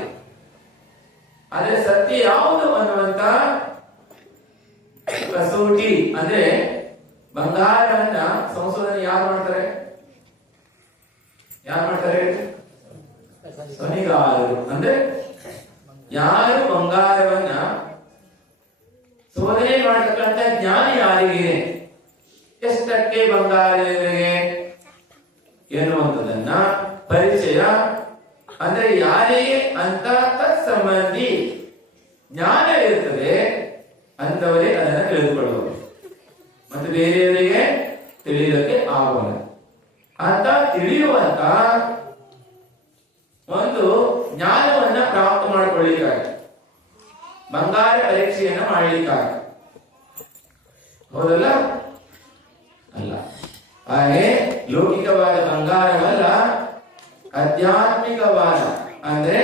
ಆದ್ರೆ ಸತ್ಯ ಯಾವುದು ಅನ್ನುವಂತ ಕಸೂಟಿ ಅಂದ್ರೆ ಬಂಗಾರವನ್ನ ಸಂಶೋಧನೆ ಯಾರು ಮಾಡ್ತಾರೆ, ಯಾರು ಮಾಡ್ತಾರೆ? ಹೊಣೆಗಾರರು. ಅಂದ್ರೆ ಯಾರು ಬಂಗಾರವನ್ನ ಶೋಧನೆ ಮಾಡತಕ್ಕಂತ ಜ್ಞಾನ ಯಾರಿಗಿದೆ ಎಷ್ಟಕ್ಕೆ ಬಂಗಾರ ಇದೆ ಎನ್ನುವಂಥದನ್ನ ಪರಿಚಯ ಅಂದ್ರೆ ಯಾರಿಗೆ ಅಂತ ತತ್ಸಂಬಂಧಿ ಜ್ಞಾನ ಇರ್ತದೆ ಅಂತವರೇ ಅದನ್ನ ತಿಳಿದುಕೊಳ್ಳುವರು, ಮತ್ತೆ ಬೇರೆಯವರಿಗೆ ತಿಳಿಯೋದಕ್ಕೆ ಆಗೋಲ್ಲ. ಅಂತ ತಿಳಿಯುವಂತ ಒಂದು ಜ್ಞಾನವನ್ನ ಪ್ರಾಪ್ತ ಮಾಡಿಕೊಳ್ಳಿಕ್ಕಾಗಿ ಬಂಗಾರ ಪರೀಕ್ಷೆಯನ್ನ ಮಾಡಲಿಕ್ಕಾಗಿ, ಹೌದಲ್ಲ? ಅಲ್ಲ, ಹಾಗೆ ಲೌಕಿಕವಾದ ಬಂಗಾರವಲ್ಲ, ಆಧ್ಯಾತ್ಮಿಕವಾದ ಅಂದ್ರೆ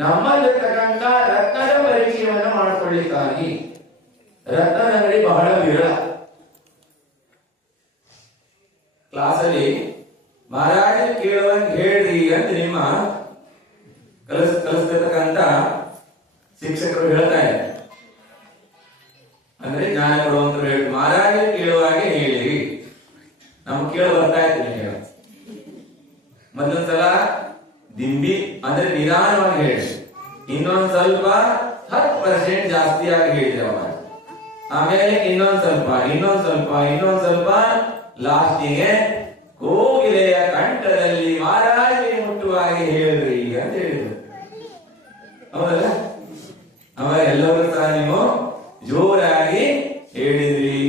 ನಮ್ಮಲ್ಲಿರ್ತಕ್ಕಂಥ ರತ್ನದ ಪರೀಕ್ಷೆಯನ್ನ ಮಾಡಿಕೊಳ್ಳಿಕ್ಕಾಗಿ. ರತ್ನದ ಅಂಗಡಿ ಬಹಳ ವಿರಳ. ಕ್ಲಾಸಲ್ಲಿ ಮಹಾರಾಜ ಕೇಳುವಂಗೆ ಹೇಳ್ರಿ ಅಂತ ನಿಮ್ಮ ಕಲಿಸ್ತಕ್ಕಂಥ ಶಿಕ್ಷಕರು ಹೇಳ್ತಾ ಇದ್ದಾರೆ. ಅಂದ್ರೆ ಜ್ಞಾನ ಕೊಡುವಂತರು ಹೇಳಿ ಮಹಾರಾಜ ಕೇಳುವಾಗೆ ಹೇಳಿರಿ. ನಮ್ಗೆ ಕೇಳ ಬರ್ತಾ ಇದ್ದೀನಿ ಹೇಳ. ಮೊದಲೊಂದ್ಸಲ ದಿಂಬಿ ಅಂದ್ರೆ ನಿಧಾನವಾಗಿ ಹೇಳಿ, ಇನ್ನೊಂದ್ ಸ್ವಲ್ಪ 10% ಜಾಸ್ತಿಯಾಗಿ ಹೇಳಿದೆ ಅವಾಗ. ಆಮೇಲೆ ಇನ್ನೊಂದ್ ಸ್ವಲ್ಪ ಲಾಸ್ಟಿಗೆ ಕೋಗಿಲೆಯ ಕಂಠದಲ್ಲಿ ಮಹಾರಾಜನಿಗೆ ಮುಟ್ಟುವಾಗಿ ಹೇಳ್ರಿ ಅಂತ ಹೇಳಿದ್ರು. ಹೌದಲ್ಲ? ಅವಾಗ ಎಲ್ಲರೂ ಸಹ ನೀವು ಜೋರಾಗಿ ಹೇಳಿದ್ರಿ.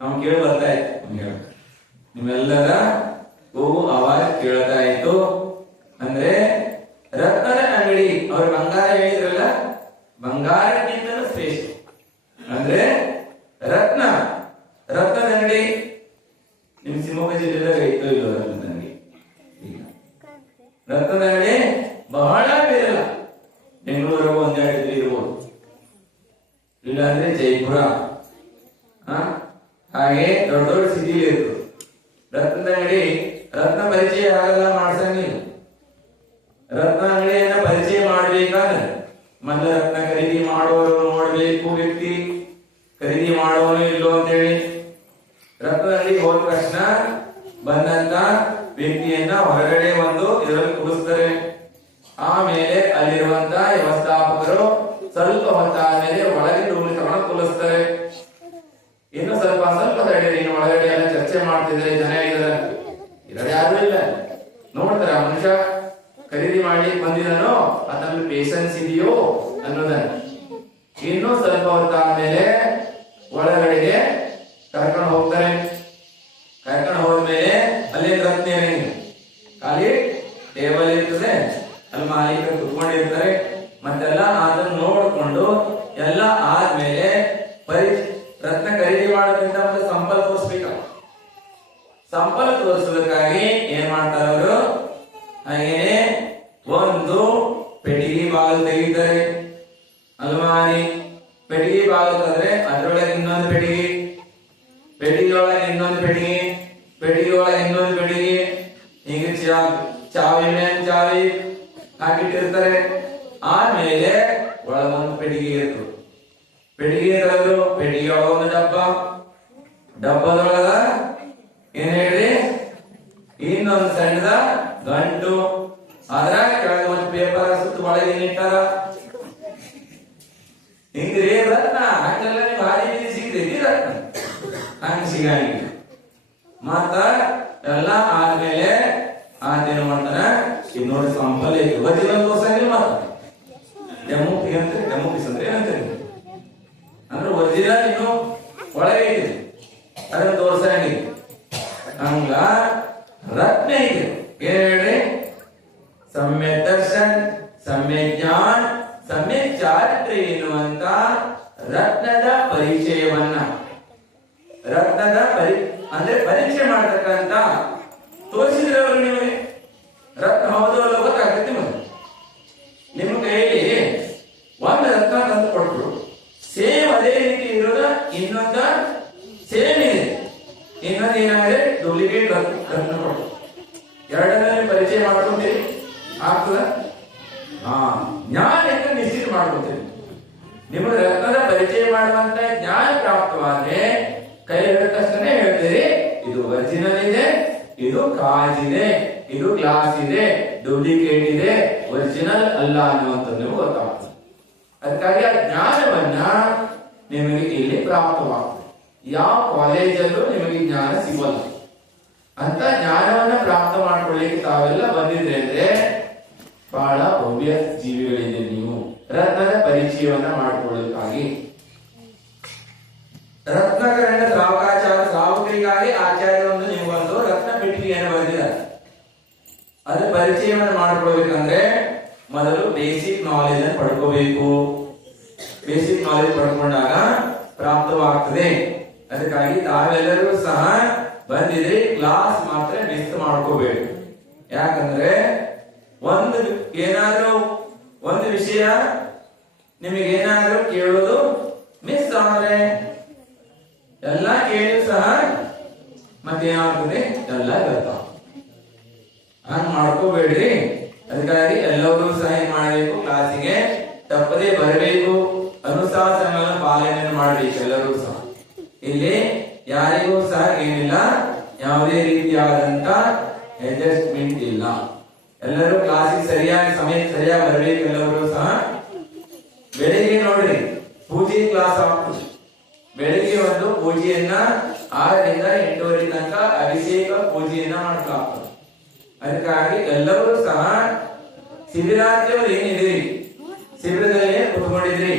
ನಾವು ಕೇಳಿ ಬರ್ತಾ ಇತ್ತು, ನಿಮ್ಮೆಲ್ಲರ ಗೋವು ಆವಾಜ ಕೇಳ್ತಾ ಇತ್ತು. ಅಂದ್ರೆ ರತ್ನದ ಅಂಗಡಿ, ಅವ್ರ ಬಂಗಾರ ಹೇಳಿದ್ರಲ್ಲ, ಬಂಗಾರಕ್ಕಿಂತಲೂ ಶ್ರೇಷ್ಠ ಅಂದ್ರೆ ರತ್ನದ ಅಂಗಡಿ. ನಿಮ್ ಶಿವಮೊಗ್ಗ ಜಿಲ್ಲೆದಾಗ ಐತೋ ಇಲ್ಲೋ ರತ್ನದ ಅಂಗಡಿ? ರತ್ನದ ಅಂಗಡಿ ಬಹಳ ಬೇರಲ್ಲ. ಬೆಂಗಳೂರು ಒಂದೆರಡು ಇರ್ಬೋದು, ಇಲ್ಲಾಂದ್ರೆ ಜೈಪುರ, ಹಾಗೆ ದೊಡ್ಡ ದೊಡ್ಡ ಸಿಟಿಲಿ ಇರ್ತದೆ ರತ್ನದ ಅಂಗಡಿ. ರತ್ನ ಪರಿಚಯ ಆಗಲ್ಲ, ಮಾಡ್ಸಂಗಿಲ್ಲ. ರತ್ನ ಅಂಗಡಿಯನ್ನ ಪರಿಚಯ ಮಾಡ್ಬೇಕಾದ್ರೆ ಮೊದಲ ರತ್ನ ಖರೀದಿ ಮಾಡೋರು ನೋಡ್ಬೇಕು, ವ್ಯಕ್ತಿ ಖರೀದಿ ಮಾಡೋನು ಇಲ್ಲೋ ಅಂತೇಳಿ. ರತ್ನ ಅಂಗಡಿ ಹೋದ ತಕ್ಷಣ ಬಂದಂತ ವ್ಯಕ್ತಿಯನ್ನ ಹೊರಗಡೆ ಒಂದು ಇದರಲ್ಲಿ ಕೂರಿಸ್ತಾರೆ. ಆಮೇಲೆ ಅಲ್ಲಿರುವಂತ ವ್ಯವಸ್ಥಾಪಕರು ಸ್ವಲ್ಪ ಹೊತ್ತಾದ್ಮೇಲೆ ಒಳಗೆ ರೂಮ್ ತಗೊಂಡು ಕೂರಿಸ್ತಾರೆ. ಇನ್ನು ಸ್ವಲ್ಪ ತಡೀರಿ, ಇನ್ನು ಒಳಗಡೆ ಎಲ್ಲ ಚರ್ಚೆ ಮಾಡ್ತಿದ್ರೆ ಜನ ಇದ್ದಾರೆ, ಯಾರು ಇಲ್ಲ. ನೋಡ್ತಾರ ಮನುಷ್ಯ ಖರೀದಿ ಮಾಡ್ಲಿಕ್ಕೆ ಬಂದಿದನೋ ಅದರಲ್ಲಿ ಪೇಷನ್ಸ್ ಇದೆಯೋ ಅನ್ನೋದನ್ನ. ಇನ್ನು ಸ್ವಲ್ಪ ಹೊತ್ತಾದ್ಮೇಲೆ ಒಳಗಡೆಗೆ ಕರ್ಕೊಂಡು ಹೋಗ್ತಾರೆ. ಕರ್ಕೊಂಡು ಹೋದ್ಮೇಲೆ ಅಲ್ಲಿ ರತ್ನ ಖಾಲಿ ಟೇಬಲ್ ಇರ್ತದೆ, ಅಲ್ಲಿ ಮಾಲೀಕರು ಕುತ್ಕೊಂಡಿರ್ತಾರೆ. ಮತ್ತೆಲ್ಲ ಅದನ್ನು ನೋಡ್ಕೊಂಡು ಎಲ್ಲ ಆದ್ಮೇಲೆ ರತ್ನ ಖರೀದಿ ಮಾಡೋದ್ರಿಂದ ಒಂದು ಸಂಪಲ್ ತೋರಿಸ್ಬೇಕು. ಸಂಪಲ್ ತೋರಿಸೋದಕ್ಕಾಗಿ ಏನ್ ಮಾಡ್ತಾರೆ ಅವರು, ಹಾಗೇನೆ ಒಂದು ಪೆಟ್ಟಿಗೆ ಬಾಗಿಲು ತೆಗಿತಾರೆ. ಅಲ್ಮಾರಿ ಪೆಟ್ಟಿಗೆ ಬಾಗಿಲು ತಂದ್ರೆ ಅದರೊಳಗೆ ಇನ್ನೊಂದು ಪೆಟ್ಟಿಗೆ, ಪೆಟ್ಟಿಗೆ ಒಳಗೆ ಇನ್ನೊಂದು ಪೆಟ್ಟಿಗೆ, ಪೆಟ್ಟಿಗೆ ಒಳಗೆ ಇನ್ನೊಂದು ಪೆಟ್ಟಿಗೆ, ಹೀಗೆ ಚಾವಿ ಮೇಲೆ ಚಾವಿ ಹಾಕಿಟ್ಟಿರ್ತಾರೆ. ಆಮೇಲೆ ಒಳಗೊಂದು ಪೆಟ್ಟಿಗೆ ಇರ್ತದೆ. ಪೆಟ್ಟಿಗೆ ತೆಗೆದ್ರು, ಪೆಟ್ಟಿಗೆ ಒಳಗೊಂದು ಡಬ್ಬದೊಳಗ ಏನ್ ಹೇಳ್ರಿ, ಇನ್ನೊಂದು ಸಣ್ಣದ ಗಂಟು, ಅದ್ರ ಕೆಳಗೆ ಒಂದು ಪೇಪರ್ ಸುತ್ತ ಒಳಗೆ ಇಟ್ಟಾರ. ಹಿಂಗ್ರಿ ರತ್ನ ಹಂಗೆಲ್ಲ ನೀವು ಹಾದಿ ಬೀದಿ ಸಿಗ್ತೈತಿ ರತ್ನ, ಹಂಗ ಸಿಗಂಗಿಲ್ಲ. ಮತ್ತ ಎಲ್ಲ ಆದ್ಮೇಲೆ ಆತೇನು ಮಾಡ್ತಾನ, ಈಗ ನೋಡಿ ಸಂಪಲ್ ಐತಿ ಒರಿಜಿನಲ್ ತೋರ್ಸಂಗಿಲ್ಲ. ಮತ್ತ ಡೆಮೋ ಪೀಸ್ ಅಂದ್ರೆ ಏನಂತೀರಿ, ಅಂದ್ರೆ ಒರಿಜಿನಲ್ ಇನ್ನು ಒಳಗೆ ಇದೆ ಅದನ್ನ ತೋರ್ಸಂಗಿಲ್ಲ. ಹಂಗ ರತ್ನ ಇದೆ. ಏನ್ ಹೇಳ್ರಿ, ಸಮ್ಯಕ್ ದರ್ಶನ್, ಸಮ್ಯಕ್ ಜ್ಞಾನ, ಸಮ್ಯಕ್ ಚಾರಿತ್ರ್ಯ ಎನ್ನುವಂತ ರತ್ನದ ಪರಿಚಯವನ್ನ, ರತ್ನದ ಅಂದ್ರೆ ಪರೀಕ್ಷೆ ಮಾಡತಕ್ಕಂತ ತೋರಿಸಿದ್ರೆ ಅವರು ನಿಮಗೆ ರತ್ನ ಹೌದು ಅಲ್ಲ ಗೊತ್ತಾಗುತ್ತೆ. ನಿಮ್ಮ ಕೈಯಲ್ಲಿ ಒಂದು ರತ್ನ ತಂದು ಕೊಟ್ಟರು, ಸೇಮ್ ಅದೇ ರೀತಿ ಇರೋದ ಇನ್ನೊಂದ ಸೇಮ್ ಇದೆ, ಇನ್ನೊಂದು ಏನಾಗಿದೆ ಡೂಪ್ಲಿಕೇಟ್ ರತ್ನ ಕೊಟ್ಟರು. ಎರಡನೇ ಪರಿಚಯ ಮಾಡ್ಕೊಂತೀರಿ, ಆಗ್ತದ? ಜ್ಞಾನ ನಿಶ್ಚಿತ ಮಾಡ್ಕೊತೀರಿ. ನಿಮಗೆ ರತ್ನದ ಪರಿಚಯ ಮಾಡುವಂತ ಜ್ಞಾನ ಪ್ರಾಪ್ತವಾದ್ರೆ ಕೈ ಹಿಡಿದ ತಕ್ಷಣ ಹೇಳ್ತೀರಿ, ಇದು ಒರಿಜಿನಲ್ ಇದೆ, ಇದು ಕಾಜಿದೆ, ಇದು ಗ್ಲಾಸ್ ಇದೆ, ಡೂಪ್ಲಿಕೇಟ್ ಇದೆ, ಒರಿಜಿನಲ್ ಅಲ್ಲ ಅನ್ನುವಂಥದ್ದು ನಿಮಗೆ ಗೊತ್ತಾಗ್ತದೆ. ಅದಕ್ಕಾಗಿ ಆ ಜ್ಞಾನವನ್ನ ನಿಮಗೆ ಇಲ್ಲಿ ಪ್ರಾಪ್ತವಾಗ್ತದೆ. ಯಾವ ಕಾಲೇಜಲ್ಲೂ ನಿಮಗೆ ಜ್ಞಾನ ಸಿಗೋಲ್ಲ. ಅಂತ ಜ್ಞಾನವನ್ನ ಪ್ರಾಪ್ತ ಮಾಡ್ಕೊಳ್ಳಿಕ್ಕೆ ತಾವೆಲ್ಲ ಬಂದಿದ್ರೆ ಅಂದ್ರೆ ಬಹಳ ಭವ್ಯ ಜೀವಿಗಳಿದೆ. ನೀವು ರತ್ನದ ಪರಿಚಯವನ್ನ ಮಾಡಿಕೊಳ್ಳೋದಕ್ಕಾಗಿ ರತ್ನಕರಣ ಶ್ರಾವಕಾಚಾರ ಶ್ರಾವಕರಿಗಾಗಿ ಆಚಾರ್ಯರೊಂದು ನಿಮಗೊಂದು ರತ್ನ ಪೆಟ್ಟಿಗೆಯನ್ನು ಬರೆದಿದ್ದಾರೆ. ಅದ್ರ ಪರಿಚಯವನ್ನು ಮಾಡ್ಕೊಳ್ಬೇಕಂದ್ರೆ ಮೊದಲು ಬೇಸಿಕ್ ನಾಲೆಜ್ ಅನ್ನು ಪಡ್ಕೋಬೇಕು. ಬೇಸಿಕ್ ನಾಲೆಜ್ ಪಡ್ಕೊಂಡಾಗ ಪ್ರಾಪ್ತವಾಗ್ತದೆ. ಅದಕ್ಕಾಗಿ ತಾವೆಲ್ಲರೂ ಸಹ ಬಂದಿದ್ರೆ ಕ್ಲಾಸ್ ಮಾತ್ರ ಮಿಸ್ ಮಾಡ್ಕೋಬೇಕು. ಯಾಕಂದ್ರೆ ಏನಾದ್ರೂ ಒಂದು ವಿಷಯ ನಿಮಗೇನಾದ್ರೂ ಕೇಳೋದು ಮಿಸ್ ಆದ್ರೆ ಎಲ್ಲ ಕೇಳಿ ಸಹ ಮತ್ತೇನಾಗ್ತದೆ, ಎಲ್ಲ ಬರ್ತಾವ. ಹಂಗ ಮಾಡ್ಕೋಬೇಡ್ರಿ. ಅದಕ್ಕಾಗಿ ಎಲ್ಲರೂ ಸಹ ಏನ್ ಮಾಡಬೇಕು, ಕ್ಲಾಸಿಗೆ ತಪ್ಪದೇ ಬರಬೇಕು, ಅನುಶಾಸನ ಪಾಲನೆ ಮಾಡಬೇಕು ಎಲ್ಲರೂ ಸಹ. ಇಲ್ಲಿ ಯಾರಿಗೂ ಸಹ ಏನಿಲ್ಲ, ಯಾವುದೇ ರೀತಿಯಾದಂತ ಅಡ್ಜಸ್ಟ್ಮೆಂಟ್ ಇಲ್ಲ. ಎಲ್ಲರೂ ಕ್ಲಾಸಿಗೆ ಸರಿಯಾಗಿ ಸಮಯಕ್ಕೆ ಸರಿಯಾಗಿ ಬರಬೇಕು. ಎಲ್ಲರೂ ಸಹ ಬೆಳಿಗ್ಗೆ ನೋಡ್ರಿ ಪೂಜೆ ಕ್ಲಾಸ್ ಆಗ್ತದೆ. ಬೆಳಿಗ್ಗೆ ಒಂದು ಪೂಜೆಯನ್ನ 6ರಿಂದ 8:30 ತನಕ ಅಭಿಷೇಕ ಪೂಜೆಯನ್ನ ಮಾಡ್ಲಾಗ್ತದೆ. ಅದಕ್ಕಾಗಿ ಎಲ್ಲರೂ ಸಹ ಶಿಬಿರಾತ್ರಿಯವರು ಏನಿದಿರಿ, ಶಿಬಿರದಲ್ಲಿ ಕುತ್ಕೊಂಡಿದ್ರಿ,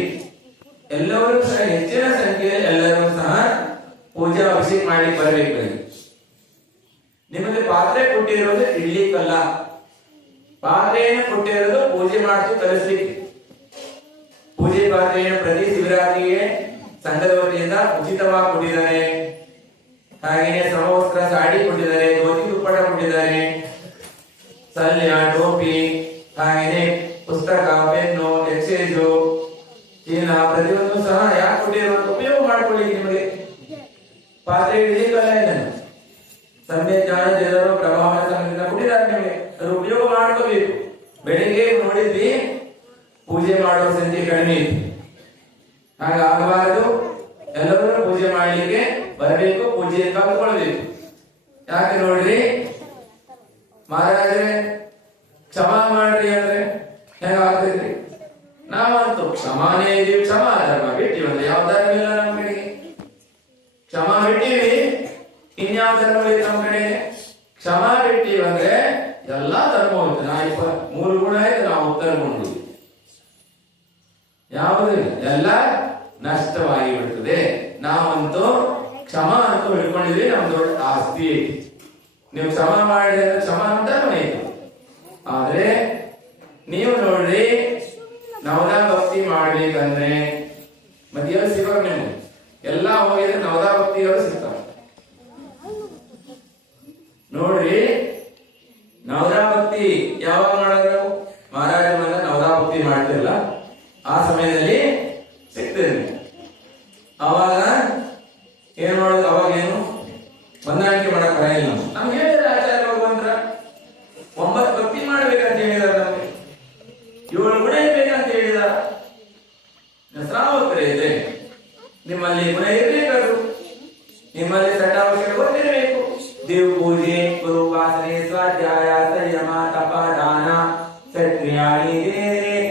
ಎಲ್ಲರೂ ಸಹ ಹೆಚ್ಚಿನ ಸಂಖ್ಯೆಯಲ್ಲಿ ಎಲ್ಲರೂ ಸಹ ಪೂಜಾ ಅಭಿಷೇಕ ಮಾಡಿ ಬರಬೇಕು. ನಿಮಗೆ ಪಾತ್ರೆ ಕೊಟ್ಟಿರೋದು ಇಡ್ಲಿಕ್ಕಲ್ಲ, ಪಾತ್ರೆಯನ್ನು ಕೊಟ್ಟಿರೋದು ಪೂಜೆ ಮಾಡ್ತು ಕಲಿಸ್ಲಿಕ್ಕೆ. ಪೂಜೆ ಪಾತ್ರೆಯನ್ನು ಪ್ರತಿ ಶಿಬಿರಾತ್ರಿಗೆ ಸಂಘದ ವತಿಯಿಂದ ಉಚಿತವಾಗಿ ಕೊಟ್ಟಿದ್ದಾರೆ. ಹಾಗೆಯೇ ಸಮವಸ್ತ್ರ ಸಾಡಿ ಕೊಟ್ಟಿದ್ದಾರೆ, ಧೋತಿ ದುಪ್ಪಟ ಕೊಟ್ಟಿದ್ದಾರೆ, ಸಲ್ಯ, ಟೋಪಿ, ಹಾಗೆಯೇ ಪುಸ್ತಕ, ಪೆನ್ನು, ಎಕ್ಸೈಜು, ಚೀಲ ಪ್ರತಿಯೊಂದು ಸಹ ಯಾಕೆ ಕೊಟ್ಟಿರೋದು ಉಪಯೋಗ ಮಾಡ್ಕೊಳ್ಳಿ. ನಿಮಗೆ ಪಾತ್ರೆ ಹಿಡಿಲಿಕ್ಕಲ್ಲ, ಇದನ್ನು ಸಮ್ಯ ಜ್ಞಾನ ಜನರು ಪ್ರಭಾವ ಸಂಘದಿಂದ ಕೊಟ್ಟಿದ್ದಾರೆ. ನಿಮಗೆ ಅದು ಉಪಯೋಗ ಮಾಡ್ಕೋಬೇಕು. ಬೆಳಿಗ್ಗೆ ನೋಡಿದ್ವಿ ಪೂಜೆ ಮಾಡುವ ಸಂಖ್ಯೆ ಕಡಿಮೆ ಇತ್ತು, ಹಾಗಾಗಬಾರದು. ಎಲ್ಲರೂ ಪೂಜೆ ಮಾಡ್ಲಿಕ್ಕೆ ಬರಬೇಕು, ಪೂಜೆ ಕಲ್ತ್ಕೊಳ್ಬೇಕು. ಯಾಕೆ ನೋಡ್ರಿ, ಮಹಾರಾಜರೇ ಕ್ಷಮಾ ಮಾಡ್ರಿ ಅಂದ್ರೆ ಹೇಗಾಗ್ತೈತ್ರಿ? ನಾವಂತೂ ಕ್ಷಮಾನೇ ಇದೀವಿ, ಕ್ಷಮಾ ಧರ್ಮ ಬಿಟ್ಟಿವಿ ಅಂದ್ರೆ ಯಾವ ಧರ್ಮ ಇಲ್ಲ ನಮ್ಮ ಕಡೆಗೆ. ಕ್ಷಮಾ ಬಿಟ್ಟಿವಿ, ಇನ್ಯಾವ ಧರ್ಮ ಇದೆ ನಮ್ಮ ಕಡೆಗೆ? ಕ್ಷಮಾ ಬಿಟ್ಟಿವಿ ಅಂದ್ರೆ ಎಲ್ಲಾ ಧರ್ಮ ಹೋಯ್ತು. 3 ಗುಣ ಆಯ್ತು, ನಾವು ಉತ್ತರ ಗುಣ ಯಾವುದಿಲ್ಲ, ಎಲ್ಲ ನಷ್ಟವಾಗಿ ಬಿಡ್ತದೆ. ನಾವಂತೂ ಕ್ಷಮಾ ಅಂತೂ ಹಿಡ್ಕೊಂಡಿದ್ವಿ, ನಮ್ ದೊಡ್ಡ ಆಸ್ತಿ ಐತಿ. ನೀವು ಕ್ಷಮಾ ಮಾಡಿದ್ರೆ ಕ್ಷಮಾ ಅಂತ ಐತಿ. ಆದ್ರೆ ನೀವು ನೋಡ್ರಿ, ನವದಾ ಭಕ್ತಿ ಮಾಡ್ಬೇಕಂದ್ರೆ ಮತ್ತೆ ಎಲ್ಲಿ ಸಿಗೋರು ನಿಮ್ಗೆ? ಎಲ್ಲಾ ಹೋಗಿದ್ರೆ ನವದಾ ಭಕ್ತಿಗಳು ಸಿಗ್ತಾವ. ನೋಡ್ರಿ, ನವದಾ ಭಕ್ತಿ ಯಾವಾಗ ಮಾಡಿದ್ರು? ಮಹಾರಾಜ ಬಂದ ನವದಾ ಭಕ್ತಿ ಮಾಡ್ತಿರಲ್ಲ, ಆ ಸಮಯದಲ್ಲಿ ಸಿಗ್ತದೆ. ಅವಾಗ ಏನ್ ಮಾಡೋದು? ಅವಾಗ ಏನು ಹೊಂದಾಣಿಕೆ ಮಾಡಕ್ ಬರಲ್ಲ. ನಮ್ಗೆ ಹೇಳಿದ್ರೆ ಆಚಾರ್ಯ ಭಗವಂತರ 9 ಭಕ್ತಿ ಮಾಡ್ಬೇಕಂತ ಹೇಳಿದಾರ, ನಮ್ಗೆ 7 ಗುಣ ಇರ್ಬೇಕಂತ ಹೇಳಿದಾರ. ಶ್ರಾವಕರೇ ಇದೆ, ನಿಮ್ಮಲ್ಲಿ ಗುಣ ಇರ್ಬೇಕಾದ್ರು, ನಿಮ್ಮಲ್ಲಿ ಸಟಾವಶ್ಯಕ ಗೊತ್ತಿರಬೇಕು. ದೇವ್ ಪೂಜೆ, ಗುರುಪಾಸನೆ, ಸ್ವಾಧ್ಯಾಯ, ಸಂಯಮ, ತಪ, ದಾನ, ಸಕ್ರಿಯಾಣಿ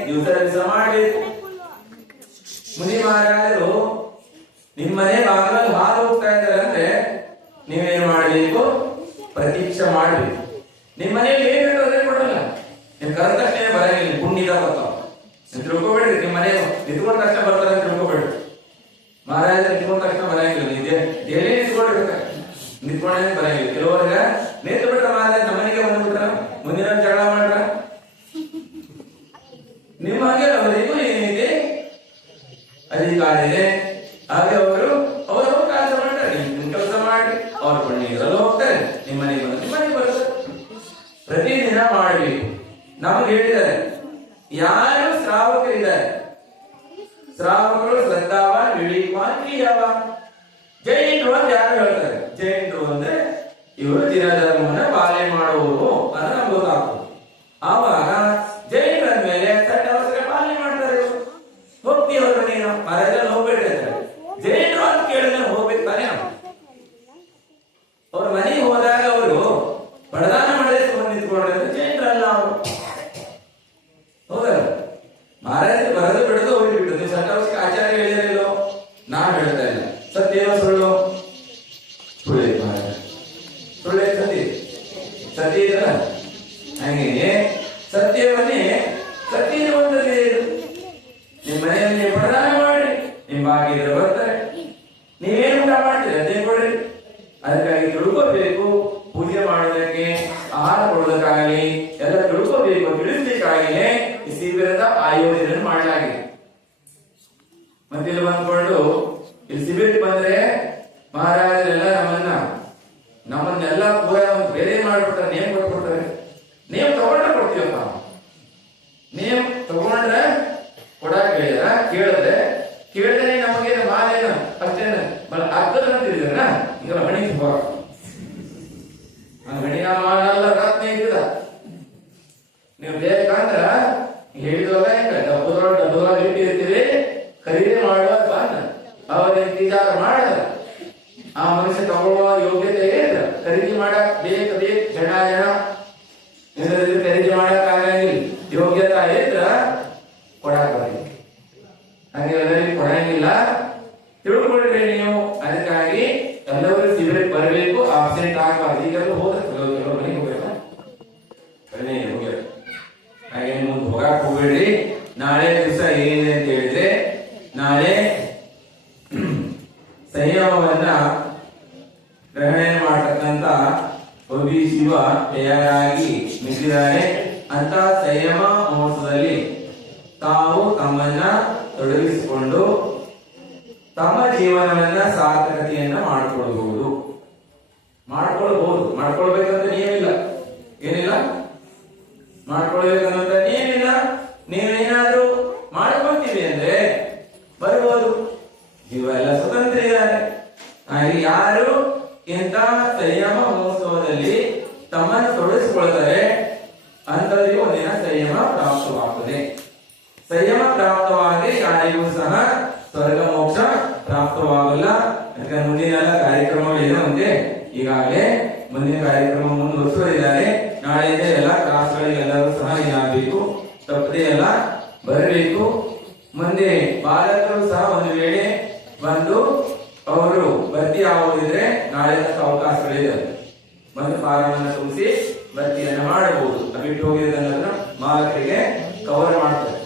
ದಿವಸ ಮಾಡಬೇಕು. ಮುನಿ ಮಹಾರಾಜರು ನಿಮ್ಮನೆ ಬಾಗಿಲಲ್ಲಿ ಹಾಲು ಹೋಗ್ತಾ ಇದ್ದಾರೆ ಅಂದ್ರೆ ನೀವೇನ್ ಮಾಡಬೇಕು? ಪ್ರತೀಕ್ಷೆ ಮಾಡಬೇಕು. ನಿಮ್ಮ ಮನೆಯಲ್ಲಿ ಏನ್ ಬೇಕಾದ್ರೆ ಕೊಡಲ್ಲ, ನಿಮ್ ಕರೆದ ತಕ್ಷಣ ಬರಂಗಿಲ್ಲ, ಪುಣ್ಯದ ಬರ್ತಾವ. ತಿಳ್ಕೊಬೇಡ್ರಿ, ನಿಮ್ಮ ಮನೆ ನಿಂತ್ಕೊಂಡ ತಕ್ಷಣ ಬರ್ತಾರೆ ಅಂತ ತಿಳ್ಕೊಬೇಡ್ರಿ. ಮಹಾರಾಜ ನಿಂತ್ಕೊಂಡ ತಕ್ಷಣ ಬರಂಗಿಲ್ಲ, ಡೈಲಿ ನಿಂತ್ಕೊಂಡಿರ್ಬೇಕು, ನಿಂತ್ಕೊಂಡೇ ಬರಂಗಿಲ್ಲ. ಕೆಲವರಿಗೆ ನಿಂತು ಬಿಟ್ರ ಮಹಾರಾಜ ನಮ್ಮನೆಗೆ ಬಂದ್ಬಿಟ್ರ, ಮುಂದಿನ ಜಗಳ ಮಾಡ್ರ. ನಿಮಗೆ ಅವರಿಗೂ ಏನಿದೆ ಅಧಿಕಾರ ಇದೆ. ಹಾಗೆ ಅವರು ಕೆಲಸ ಮಾಡ್ತಾರೆ, ನಿಮ್ ಕೆಲಸ ಮಾಡಿ ಅವ್ರ ಪುಣ್ಯದಲ್ಲಿ ಹೋಗ್ತಾರೆ, ನಿಮ್ಮನೆಗೆ ಬಂದು ನಿಮ್ಮನೆಗೆ ಬರ್ತಾರೆ. ಪ್ರತಿದಿನ ಮಾಡಬೇಕು. ನಮ್ಗೆ ಹೇಳಿದ್ದಾರೆ, ಯಾರು ಶ್ರಾವಕರಿದ್ದಾರೆ, ಶ್ರಾವಕರು ಶ್ರದ್ಧಾವಾನ್, ವಿವೇಕವಾನ್, ಕ್ರಿಯಾವಾನ್. ಜೈನರು ಅಂತ ಯಾರು ಹೇಳ್ತಾರೆ? ಜೈನರು ಅಂದ್ರೆ ಇವರು ದಿನಧರ್ಮವನ್ನ ಪಾಲನೆ ಮಾಡುವವರು ಅಂತ ನಮ್ಗೆ ಗೊತ್ತಾಗ್ತದೆ. ಆವಾಗ ಜೈನರ ಮೇಲೆ ಸಟ್ಟಾವಸರ ಪಾಲನೆ ಮಾಡ್ತಾರೆ. ಹೋಗ್ತೀವಿ ಅವ್ರ ಮನೆಗೆ, ಮರೆಲ್ಲ ಹೋಗ್ಬೇಡ್ರಿ ಅಂತಾರೆ. ಜೈನರು ಅಂತ ಕೇಳಿದ್ರೆ ಹೋಗ್ಬೇಕು ತಾನೇ. ಅವ್ರ ಮನೆಗೆ ಹೋದಾಗ ಅವರು ಬಡದಾನ ಮಾಡದೆ ನಿಂತ್ಕೊಂಡ್ರೆ ಜೈನರಲ್ಲ ಅವರು. ಹೌದಲ್ಲ? ಮಹಾರಾಜ ಬರೋದು ಬಿಡೋದು ಹೋಗಿ ಬಿಟ್ಟು ನೀವು ಸಟ್ಟಾವಸರ ಆಚಾರ್ಯ ಹೇಳಿರಲಿಲ್ಲೋ? ನಾ ಹೇಳ್ತಾ ಇಲ್ಲ, ಸತ್ಯವ ಸುಳ್ಳು ಇದೆಯಲ್ಲ ಹಾಗೆ ಸತ್ಯವನ್ನೇ ಸತ್ಯವಂತರೇ ನಿಮ್ಮ ಮನೆಯಲ್ಲಿ ನೀವು ಪ್ರದಾನ ಮಾಡಿ ನಿಮ್ಮ ಬಾಗಿಲು ಬರ್ತಾರೆ. ನೀವೇನು ಊಟ ಮಾಡ್ತೀರಿ ಅದೇ ಕೊಡ್ರಿ. ಅದಕ್ಕಾಗಿ ತಿಳ್ಕೋಬೇಕು. ಪೂಜೆ ಮಾಡೋದಕ್ಕೆ ಆಹಾರ ಕೊಡೋದಕ್ಕಾಗಲಿ ಎಲ್ಲ ತಿಳ್ಕೋಬೇಕು. ತಿಳಿಸ್ಲಿಕ್ಕಾಗಿಯೇ ಈ ಶಿಬಿರದ ಆಯೋಜನೆ ಮಾಡಲಾಗಿದೆ. ಮತ್ತೆ ಇಲ್ಲಿ ಬಂದ್ಕೊಂಡು ಇಲ್ಲಿ ಶಿಬಿರಕ್ಕೆ ಬಂದ್ರೆ ಮಹಾರಾಜರೆಲ್ಲ ನಮ್ಮನ್ನೆಲ್ಲ ಪೂರ ಬೇರೆ ಮಾಡ್ಬಿಡ್ತಾರೆ. ನೇಮ್ ಕೊಟ್ಬಿಡ್ತಾರೆ. ನೇಮ್ ತಗೊಂಡ್ರೆ ಕೊಡ್ತೀವಪ್ಪ. ನೇಮ್ ತಗೊಂಡ್ರೆ ಕೊಡಾಕ್ ಕೇಳಿದ್ರೆ ನಮಗೆ ಮಾಲೇನ ಅಷ್ಟೇನ ಅರ್ಥದ ತಿಳಿದ್ರ ಹಿಂಗಲ್ಲ ಮಣಿ ಮಣಿನ ಮಾಡಲ್ಲ ರತ್ನ ಇದ್ದ ನೀವು ಬೇಕಂದ್ರ ಹೇಳಿದವಲ್ಲ ಹಿಂಗ ಡಬ್ಬದೊಳಗೆ ಇಟ್ಟಿರ್ತೀವಿ. ಖರೀದಿ ಮಾಡುವ ಬಂದ ಅವರೇನ್ ವಿಚಾರ ಮಾಡದ ಆ ಮನುಷ್ಯ ತಗೊಳ್ಳುವ ಯೋಗ್ಯತೆ ಇಲ್ಲ. ಖರೀದಿ ಮಾಡಕ್ ಬೇಕು ಜನ ಖರೀದಿ ಮಾಡಕ್ ಆಗಂಗಿಲ್ಲ. ಯೋಗ್ಯತೆ ಇದ್ರ ಕೊಡಾಕ ಹಾಗೆ ಎಲ್ಲರಿಗೂ ಕೊಡಂಗಿಲ್ಲ. ತಿಳ್ಕೊಳ್ರಿ ನೀವು. ಅದಕ್ಕಾಗಿ ಎಲ್ಲರೂ ಶಿಬಿರಕ್ಕೆ ಬರಬೇಕು. ಆಬ್ಸೆಂಟ್ ಆಗಬಾರ್ದು. ಈಗೆಲ್ಲ ಹೋದ್ರೆ ಮನೆಗೆ ಹೋಗ್ಬೇಕು. ಹಾಗೆ ಮುಂದೆ ಹೋಗಕ್ ಹೋಗ್ಬೇಡ್ರಿ. ನಾಳೆ ದಿವಸ ಏನಿದೆ ಅಂತ ಹೇಳಿದ್ರೆ ನಾಳೆ ಸಂಯಮವನ್ನ ಗ್ರಹಣೆ ಮಾಡತಕ್ಕಂತ ಒಬ್ಬಿ ಶಿವ ತಯಾರಾಗಿ ನಿಂತಿದ್ದಾರೆ ಅಂತ ಸಂಯಮ ಮಹೋತ್ಸವದಲ್ಲಿ ತಾವು ತಮ್ಮನ್ನ ತೊಡಗಿಸಿಕೊಂಡು ತಮ್ಮ ಜೀವನವನ್ನ ಸಾರ್ಥಕತೆಯನ್ನ ಮಾಡ್ಕೊಳ್ಬಹುದು. ಮಾಡ್ಕೊಳ್ಬೇಕಂತ ನೀವಿಲ್ಲ. ಏನಿಲ್ಲ ಮಾಡ್ಕೊಳ್ಬೇಕಂತ ನೀವಿಲ್ಲ. ನೀವೇನಾದ್ರೂ ಮಾಡ್ಕೊಂತೀವಿ ಅಂದ್ರೆ ಬರ್ಬೋದು. ಜೀವ ಎಲ್ಲ ಸ್ವತಂತ್ರ ಇದ್ದಾರೆ. ಹಾಗೆ ಯಾರು ಇಂಥ ಸಂಯಮ ಮಹೋತ್ಸವದಲ್ಲಿ ತಮ್ಮನ್ನು ತೊಡಗಿಸಿಕೊಳ್ತಾರೆ ಅಂತವರಿಗೆ ಒಂದಿನ ಸಂಯಮ ಪ್ರಾಪ್ತವಾಗ್ತದೆ. ಸಂಯಮ ಪ್ರಾಪ್ತವಾಗಿ ಯಾರಿಗೂ ಸಹ ಸ್ವರ್ಗ ಮೋಕ್ಷ ಪ್ರಾಪ್ತವಾಗಲ್ಲ. ಯಾಕಂದ್ರೆ ಮುಂದಿನ ಎಲ್ಲ ಕಾರ್ಯಕ್ರಮಗಳು ಅಂತೆ ಈಗಾಗಲೇ ಮುಂದಿನ ಕಾರ್ಯಕ್ರಮ ಮುಂದುವರಿಸಿದ್ದಾರೆ. ನಾಳೆಯಿಂದ ಎಲ್ಲ ಕ್ಲಾಸ್ಗಳಿಗೆ ಎಲ್ಲರೂ ಸಹ ಏನಾಗಬೇಕು ತಪ್ಪದೆ ಎಲ್ಲ ಬರಬೇಕು. ಮುಂದೆ ಬಾಲಕರು ಸಹ ಒಂದು ವೇಳೆ ಬಂದು ಅವರು ಭರ್ತಿ ಆಗೋದಿದ್ರೆ ನಾಳೆ ಅವಕಾಶಗಳಿದೆ. ಬಂದು ಫಾರಂ ತುಂಬಿಸಿ ಭರ್ತಿಯನ್ನು ಮಾಡಬಹುದು. ಬಿಟ್ಟು ಹೋಗಿರೋದನ್ನ ಮಾಲಕರಿಗೆ ಕವರ್ ಮಾಡ್ತಾರೆ.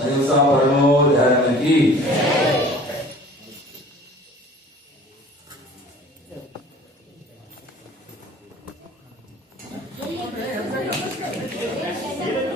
ಅಹಿಂಸಾ ಪರಮೋ ಧರ್ಮಕಿ. Gracias.